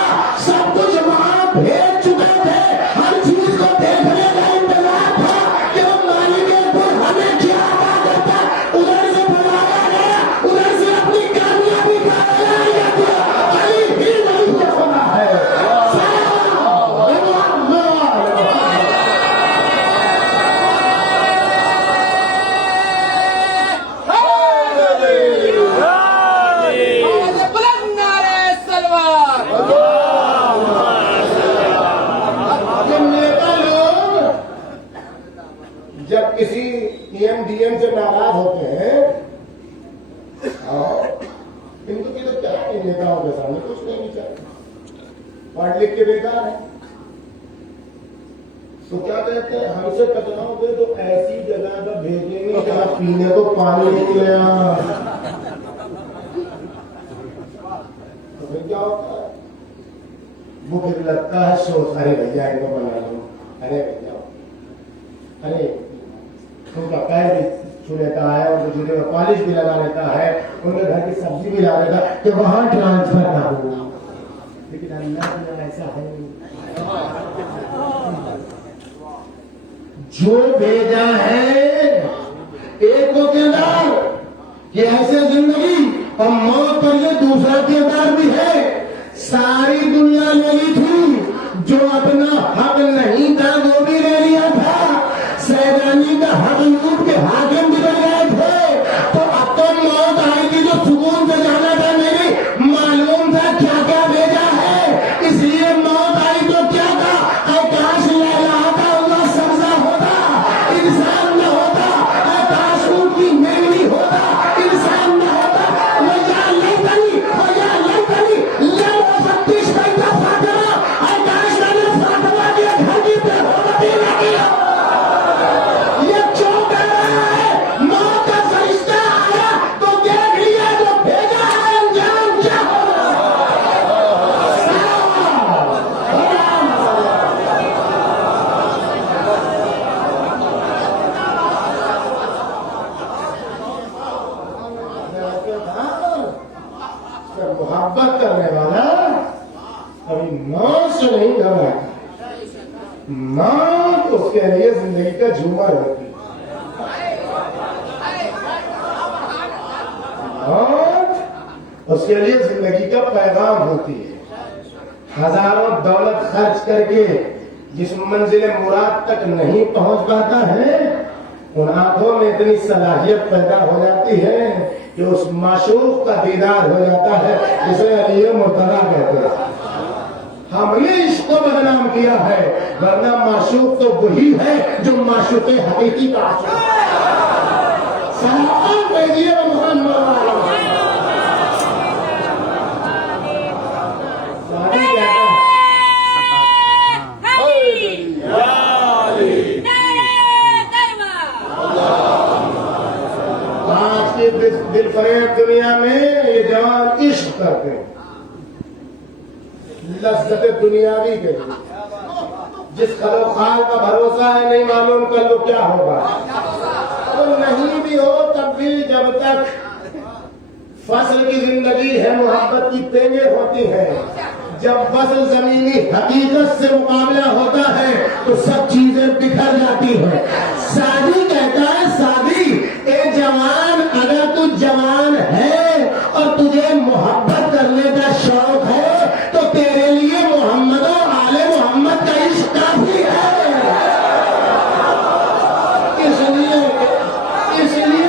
सब कुछ वहां भेज चुके थे, हर चीज को देखने का इंतजार था कि वो मालिक हमें क्या आता देता। उधर से बुलाया गया, उधर से अपनी कामयाबी का ऐलान किया। अली ही नहीं होना है। जब किसी EMDM से नाराज होते हैं, इनको की तो क्या है, नेताओं के सामने कुछ नहीं चाहिए, पढ़ लिख के बेकार है। तो क्या कहते हैं, हमसे टकराओगे तो ऐसी जगह पर भेजेंगे जहां पीने को पानी नहीं मिलेगा। तो फिर क्या होता है, वो फिर लगता है सोच, अरे भैया इनको बना लो, अरे भैया, अरे उनका पैर भी छू लेता है, उनके जूते में पॉलिश भी लगा लेता है, उनके घर की सब्जी भी ला लेता है कि वहां ट्रांसफर ना हो। लेकिन अल्लाह ने ऐसा है जो भेजा है एक वो किरदार, ये ऐसे जिंदगी और मौत पर ये दूसरा किरदार भी है। सारी दुनिया ले ली थी, जो अपना हक नहीं था वो भी ले लिया था, सैलानी का हक लूट के हाकिम भी बन गए थे। तो अब तो मौत आई थी जो सुकून से जाना था, मेरी मालूम था क्या क्या भेजा है, इसलिए मौत आई तो क्या था, आकाश लहराता हुआ सब्जा होता, इंसान न होता, आकाश की मेमनी होता, इंसान न होता। वो या लेतनी, वो या लेतनी, ले वो सत्तीस पैसा फाटना, आकाश ने फाटवा दिया घर की पे होती लगी। ये क्यों कर रहा है, मौत का फरिश्ता आया तो देख लिया जो भेजा है, अंजाम क्या होगा। मोहब्बत करने वाला अभी मौत से नहीं डरा, मौत उसके लिए जिंदगी का झूमर होती। اس کے لیے زندگی کا پیغام ہوتی ہے. ہزاروں دولت خرچ کر کے جس منزل مراد تک نہیں پہنچ پاتا ہے ان آنکھوں میں اتنی صلاحیت پیدا ہو جاتی ہے کہ اس معشوق کا دیدار ہو جاتا ہے جسے علی مرتضیٰ کہتے ہیں. ہم نے عشق کو بدنام کیا ہے ورنہ معشوق تو وہی ہے جو معشوق حقیقی کا عاشق ہے. سلام بھیجیے محمد. دل فریب دنیا میں یہ جوان عشق کرتے ہیں لذت دنیاوی کے لیے. جس خلوخال کا بھروسہ ہے نہیں معلوم کل وہ کیا ہوگا. اور نہیں بھی ہو تب بھی جب تک فصل کی زندگی ہے محبت کی تینگیں ہوتی ہیں. جب فصل زمینی حقیقت سے مقابلہ ہوتا ہے تو سب چیزیں بکھر جاتی ہیں. سادی کہتا ہے سادی اے جوان اگر تو جوان ہے اور تجھے محبت کرنے کا شوق ہے تو تیرے لیے محمد و آل محمد کا عشق کافی ہے. اس لیے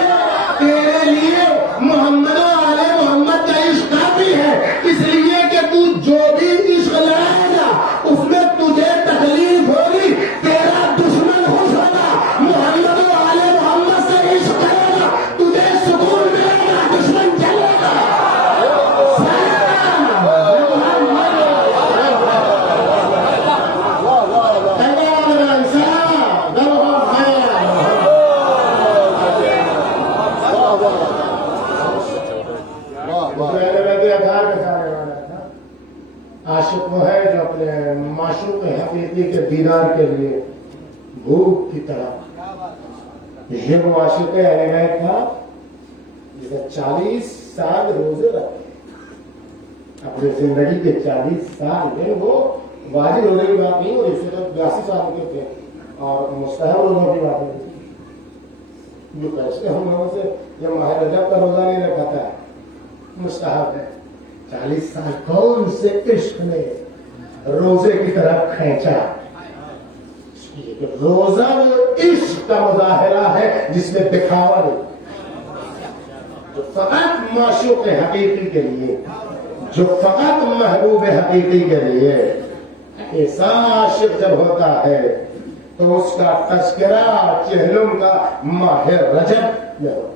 تیرے لیے محمد و آل محمد کا عشق کافی ہے. اس لیے کہ تو جو بھی عشق لائے گا اس میں تجھے تکلیف ہوگی. تیرا دشمن خوش ہوگا محمد و آل محمد سے عشق کرے گا تجھے سکون ملے گا دشمن چلے گا. عاشق وہ ہے جو اپنے معشوق حقیقی کے دیدار کے لیے بھوک کی طرح. یہ وہ عاشق اہل بیت تھا جسے 40 سال روزے رکھے. اپنی زندگی کے 40 سال میں وہ واجب روزے کی بات نہیں ہو رہی. اس سے 82 سال کے تھے اور مستحب روزوں کی بات نہیں. جو کیسے ہم لوگوں سے یہ ماہ رجب کا روزہ نہیں رکھا تھا مستحب ہے. 40 سال کون سے عشق نے روزے کی طرف کھینچا. روزہ وہ عشق کا مظاہرہ ہے جس میں دکھاوا نہیں. جو فقط معشوق حقیقی کے لیے جو فقط محبوب حقیقی کے لیے ایسا عاشق جب ہوتا ہے تو اس کا تذکرہ چہلم کا ماہ رجب میں ہوتا ہے.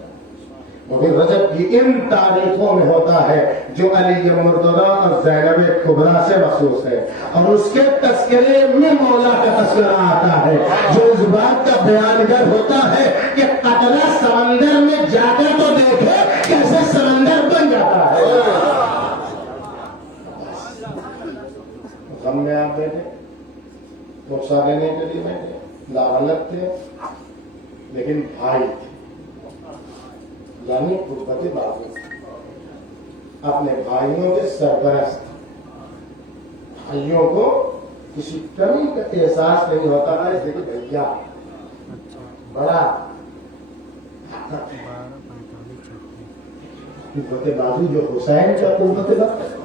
وہ بھی رجب کی ان تاریخوں میں ہوتا ہے جو علی مرتضیٰ اور زینب کبریٰ سے مخصوص ہے. اور اس کے تذکرے میں مولا کا تذکرہ آتا ہے جو اس بات کا بیان گر ہوتا ہے کہ قطرہ سمندر میں جا کر تو دیکھے کیسے سمندر بن جاتا ہے. غم میں آپ بیٹھے رخصت لینے کے لیے بیٹھے لاغلت تھے لیکن بھائی تھے یعنی قربت بازو اپنے بھائیوں کے سرپرست. بھائیوں کو کسی کمی کا احساس نہیں ہوتا تھا اس لیے بھیا بڑا قربت بازو جو حسین کا قربت بازو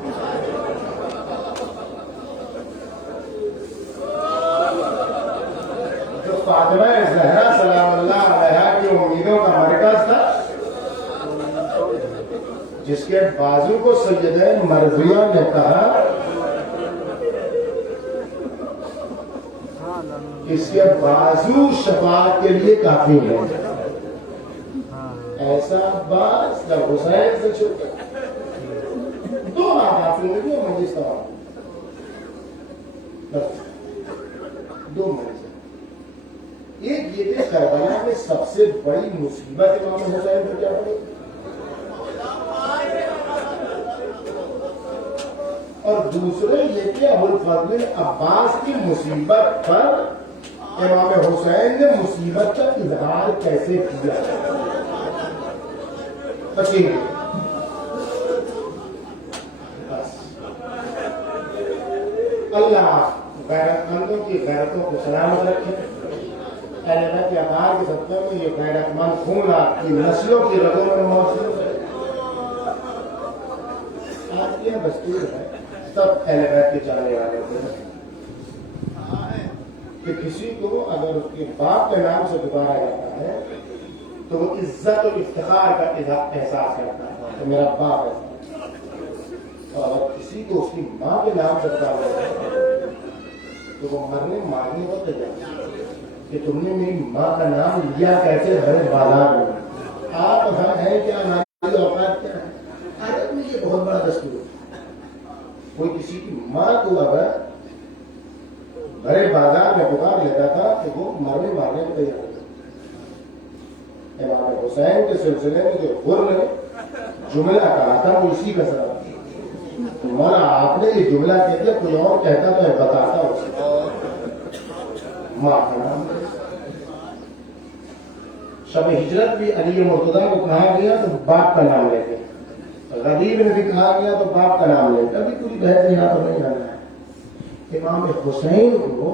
جو فاطمہ زہرا سلام اللہ علیہا کی امیدوں کا مرکز تھا جس کے بازو کو سیدہ مرضیہ نے کہا اس کے بازو شفاعت کے لیے کافی ہے. ایسا باز نہ حسین سے چھوٹا دو کافی ہوگی اور مجلس تمام دو مجلس. ایک یہ کہ کربلا میں سب سے بڑی مصیبت امام حسین کو کیا پڑی اور دوسرے یہ کہ ابوالفضل عباس کی مصیبت پر امام حسین نے مصیبت کا اظہار کیسے کیا. اللہ غیرت مندوں کی غیرتوں کو سلامت رکھے. اہل بیت کے اطہار کے صدقے میں یہ غیرت مند خون آپ کی نسلوں کی رگوں میں موجود ہے. آج یہ دستور ہے سب اہل بیت کے چاہنے والے کو کہ کسی کو اگر اس کے باپ کے نام سے پکارا جاتا ہے تو وہ عزت اور افتخار کا احساس کرتا ہے کہ میرا باپ ہے. اور اگر کسی کو اس کی ماں کے نام سے پکارا جاتا ہے تو وہ مرنے مارنے کو تیار ہے کہ تم نے میری ماں کا نام لیا کیسے بڑے بازار میں. آپ ہیں کیا ہماری اوقات کیا ہے. عرب میں یہ بہت بڑا دستور ہے. کوئی کسی کی ماں کو اگر بڑے بازار میں پکار لیتا تھا تو وہ مرنے مارنے کو تیار ہوتا. امام حسین کے سلسلے میں جو غر نے جملہ کہا تھا وہ اسی کا سبب. مولا آپ نے یہ جملہ کہہ دیا, کوئی اور کہتا تو میں بتاتا اسے ماں کا نام. شب ہجرت بھی علی مرتضیٰ کو کہا گیا تو باپ کا نام لے کے, غریب میں بھی کہا گیا تو باپ کا نام لے کے. ابھی پوری بحث یہاں پر نہیں رہنا ہے. امام حسین کو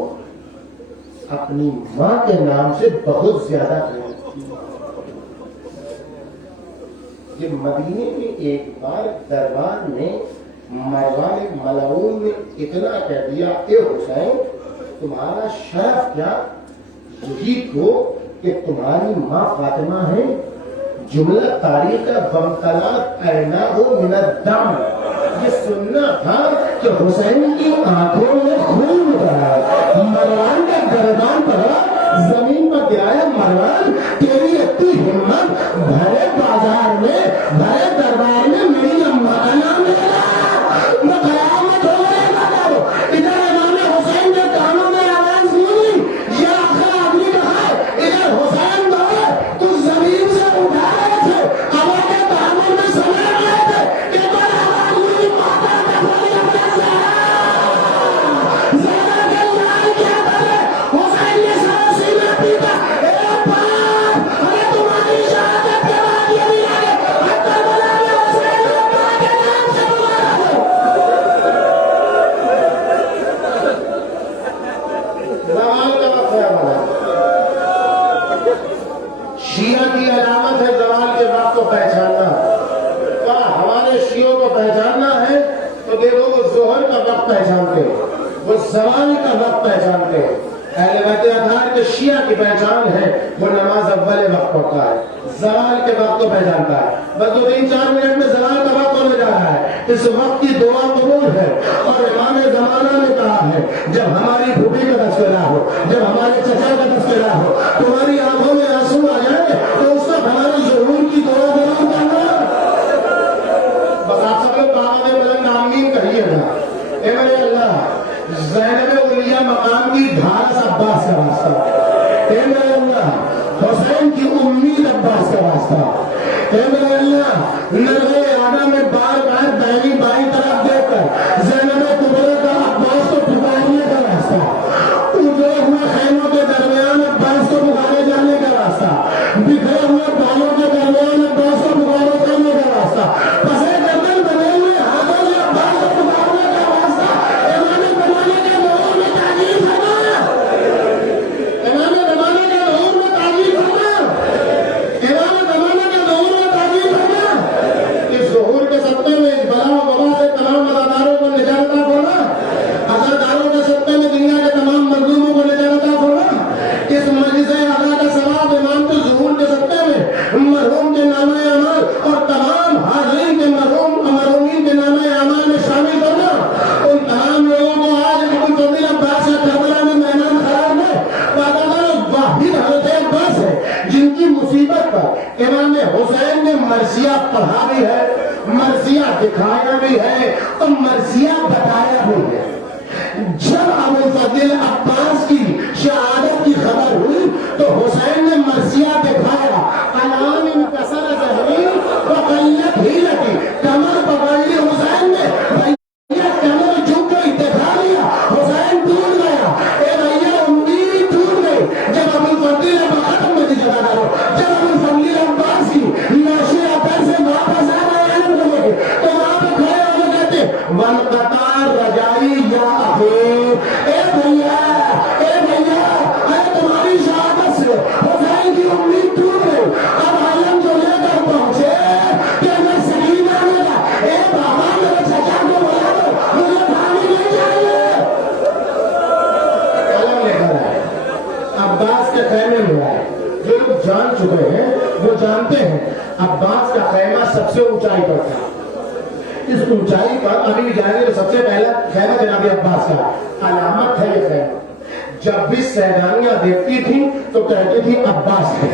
اپنی ماں کے نام سے بہت زیادہ یہ مدینے میں ایک بار دربار میں مروان ملعون نے اتنا کہہ دیا اے حسین تمہارا شرف کیا یہی کو کہ تمہاری ماں فاطمہ ہے. جملہ تاریخ کا بمطلات عیناہ من الدم. یہ سننا تھا کہ حسین کی آنکھوں میں خون رہا. مروان کا گردان پڑا, زمین پر گرایا. مروان تیری اتنی ہمت, بھرے بازار میں بھرے دربار میں میری اماں کا نام لے رہا. میں قیامت ہو گئے گا. ادھر امام حسین نے کانوں میں آواز سنی, یا آخر آدمی کہا ادھر حسین دوڑے تو زمین سے اٹھا رہے تھے, ہوا کے تعامل میں سمیٹ رہے تھے کہ کوئی آواز نہیں پاتا تھا. زیادہ کے لائن کیا کرے حسین نے سارا سینہ پیتا. ایک بار ارے تمہاری شہادت کے بعد یہ بھی آگے حتیٰ بنا کے حسین نے ماں کے نام سے بلایا ہو. زوال کا وقت ہے ہمارا. شیعہ کی علامت ہے زوال کے وقت کو پہچاننا. کیا ہمارے شیعوں کو پہچاننا ہے تو دیکھو وہ ظہر کا وقت پہچانتے, وہ زوال کا وقت پہچانتے. اہل بیت اطہار کے شیعہ کی پہچان ہے وہ نماز اول وقت پڑھتا ہے, زوال کے وقت کو پہچانتا ہے. بس 2-3-4 منٹ میں زوال کا وقت ہونے جا رہا ہے. اس وقت کی دعا قبول ہے. اور امام زمانہ نے کہا ہے جب ہماری پھوپھی کا تذکرہ ہو, جب ہمارے چچا کا تذکرہ ہو, تمہاری آنکھوں میں آنسو آ جائے تو اس وقت ہمارے ظہور کی دعا ضرور کرنا. بس آپ سب لوگ کہاں بلند آمین کہیے گا. اے میرے اللہ, زینب اولیاء مقام کی ڈھال سے عباس کا واسطہ. اے میرے اللہ, حسین کی امید عباس کا واسطہ. اے میرے اللہ, نرغے آدم میں بار بار بہنی بائی طرف دیکھ کر زینب کبریٰ کا عباس کو پکارنے کا راستہ, اجڑے ہوئے خیموں کے درمیان عباس کو پکارے جانے کا راستہ, بکھرے ہوئے بالوں کے درمیان عباس کو پکارے جانے کا راستہ, پسے گردن بنے ہوئے ہاتھوں سے عباس کو پکارنے کا راستہ. امام زمانے کے ظہور میں تعلیم فرما, امام زمانے کے ظہور میں تعلیم فرما, امام زمانے کے ظہور میں تعلیم فرما. اس ظہور کے سطح میں اس بلا و وبا سے تمام مزاداروں کو نجات عطا فرما. ازاداروں کے سطح میں دنیا کے تمام مظلوموں کو نجات عطا فرما. اس مجلس ادا کا ثواب امام کے ظہور کے سطح میں مرحوم کے نامہ اعمال اور تمام حاضرین کے مرحومین کے نامہ اعمال میں شامل کرنا. ان تمام لوگوں کو آج ابو الفضل عباس کا کربلا میں میدان خراب میں واحد حضرت عباس ہے جن کی مصیبت پر امام حسین نے مرثیہ پڑھا بھی ہے, مرثیہ دکھایا بھی ہے اور مرثیہ بتایا بھی ہے. جب ابو الفضل عباس کی شہادت کی خبر ہوئی تو حسین نے مرثیہ دکھایا. الان انکسر ظہری وقلت حیلتی, کمر پکڑ لی حسین نے, بھیا کمر جھک گئی, دکھا لیا, حسین ٹوٹ گیا. اے بھیا امید ٹوٹ گئی. جب ابو الفضل ختم میں جگہ کرو, جب ابو الفضل عباس کی لاشیں اثر سے واپس آ رہے ہیں تو وہاں پہ کھڑے ہو کے کہتے ون قطار رجائی یا اخیر, اے بھیا खैमे हैं, अब्बास का खैमा सबसे ऊंचाई पर था। इस ऊंचाई पर अभी भी जाएंगे तो सबसे पहला खैमा जनाब अब्बास का अलामत है। ये खैमा जब भी सैलानियां देखती थी तो कहती थी अब्बास है,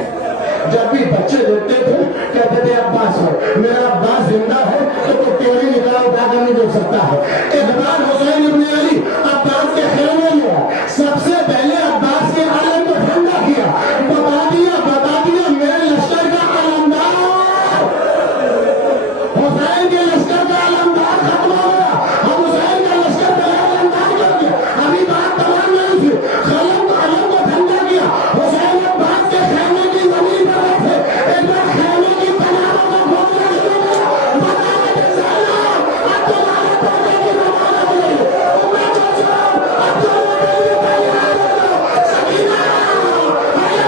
जब भी बच्चे देखते थे कहते थे अब्बास है। मेरा अब्बास जिंदा है तो तेरी निगाह उठाकर नहीं देख सकता है। एक बार हुसैन इब्ने अली अब्बास के खैमे में सबसे पहले अब्बास के आलम को ठंडा किया, बता दिया मेरे लश्कर का आलमदार, हुसैन के लश्कर का आलमदार खत्म हो गया। हम हुसैन का लश्कर का आलमदार कर दिया। अभी बात तमाम नहीं थी, खलम को आलम को ठंडा किया। हुसैन अब्बास के खैमे की जमीन पर बैठे, एक बार खैमे की तनावों को खोलना शुरू किया। बताने के साला अब तुम्हारे पोते की जमानत नहीं, उम्र को छोड़ो, अब तुम अपने लिए तैयार हो जाओ। सकीना हमें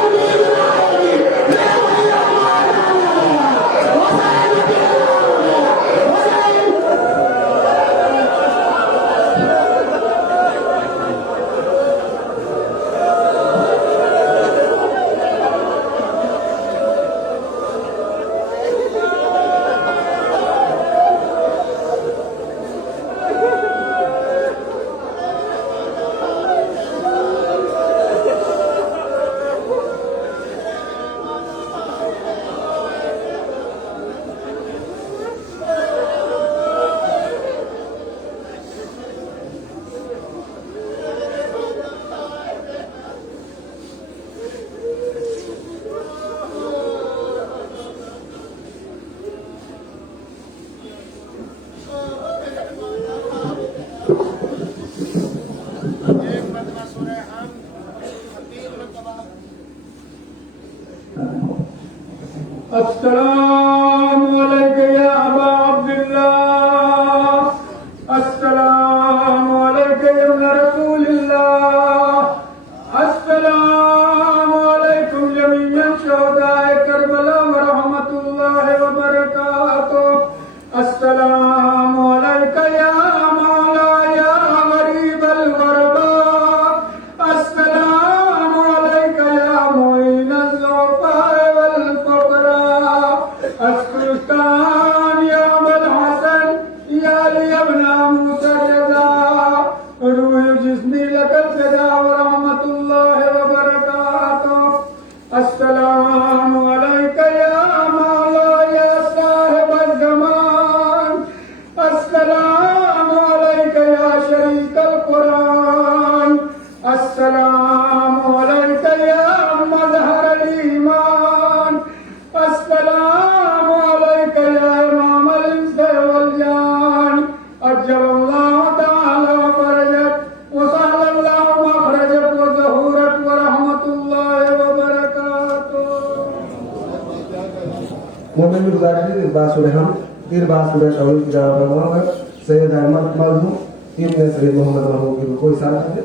उम्मीद ना होगी, मैं वही अरमान आऊंगा। हुसैन अकेला होगा, हुसैन अस्सलामु अलैका या अबा अब्दुल्लाह, अस्सलामु अलैका या इब्न रसूलिल्लाह, अस्सलामु अलैकुम जमीअन शुहदाए करबला व रहमतुल्लाहि व बरकातुहू, अस्सलामु अलैका या मौला या गरीबल गुरबा, अस्सलामु अलैका या मुईनल ज़ुअफ़ा वल फ़ुक़रा, अस्कुरुस्तान या अबल हसन या अली इब्न मूसा रज़ा, रूह जिस्मी लकल फ़िदा व रहमतुल्लाहि व बरकातुहू, अस्सलामु अलैका या मौला या साहिबल ज़मान, अस्सलामु अलैका या शरीकल कुरान, अस्सलामु अलैका या मज़हरल ईमान, अस्सलामु अलैका या इमामल इंस वल जान, अज्जलल्लाहु तआला फरजक व सल्लल्लाहु मखरजक व ज़हूरक व रहमतुल्लाहि व बरकातुहू। मोमिन गुजारिश इस बात सुने हम फिर बात सुने तौहीद की जान पर सैयद अहमद मजहूम इब्न सैयद मोहम्मद महमूद की कोई साथ है।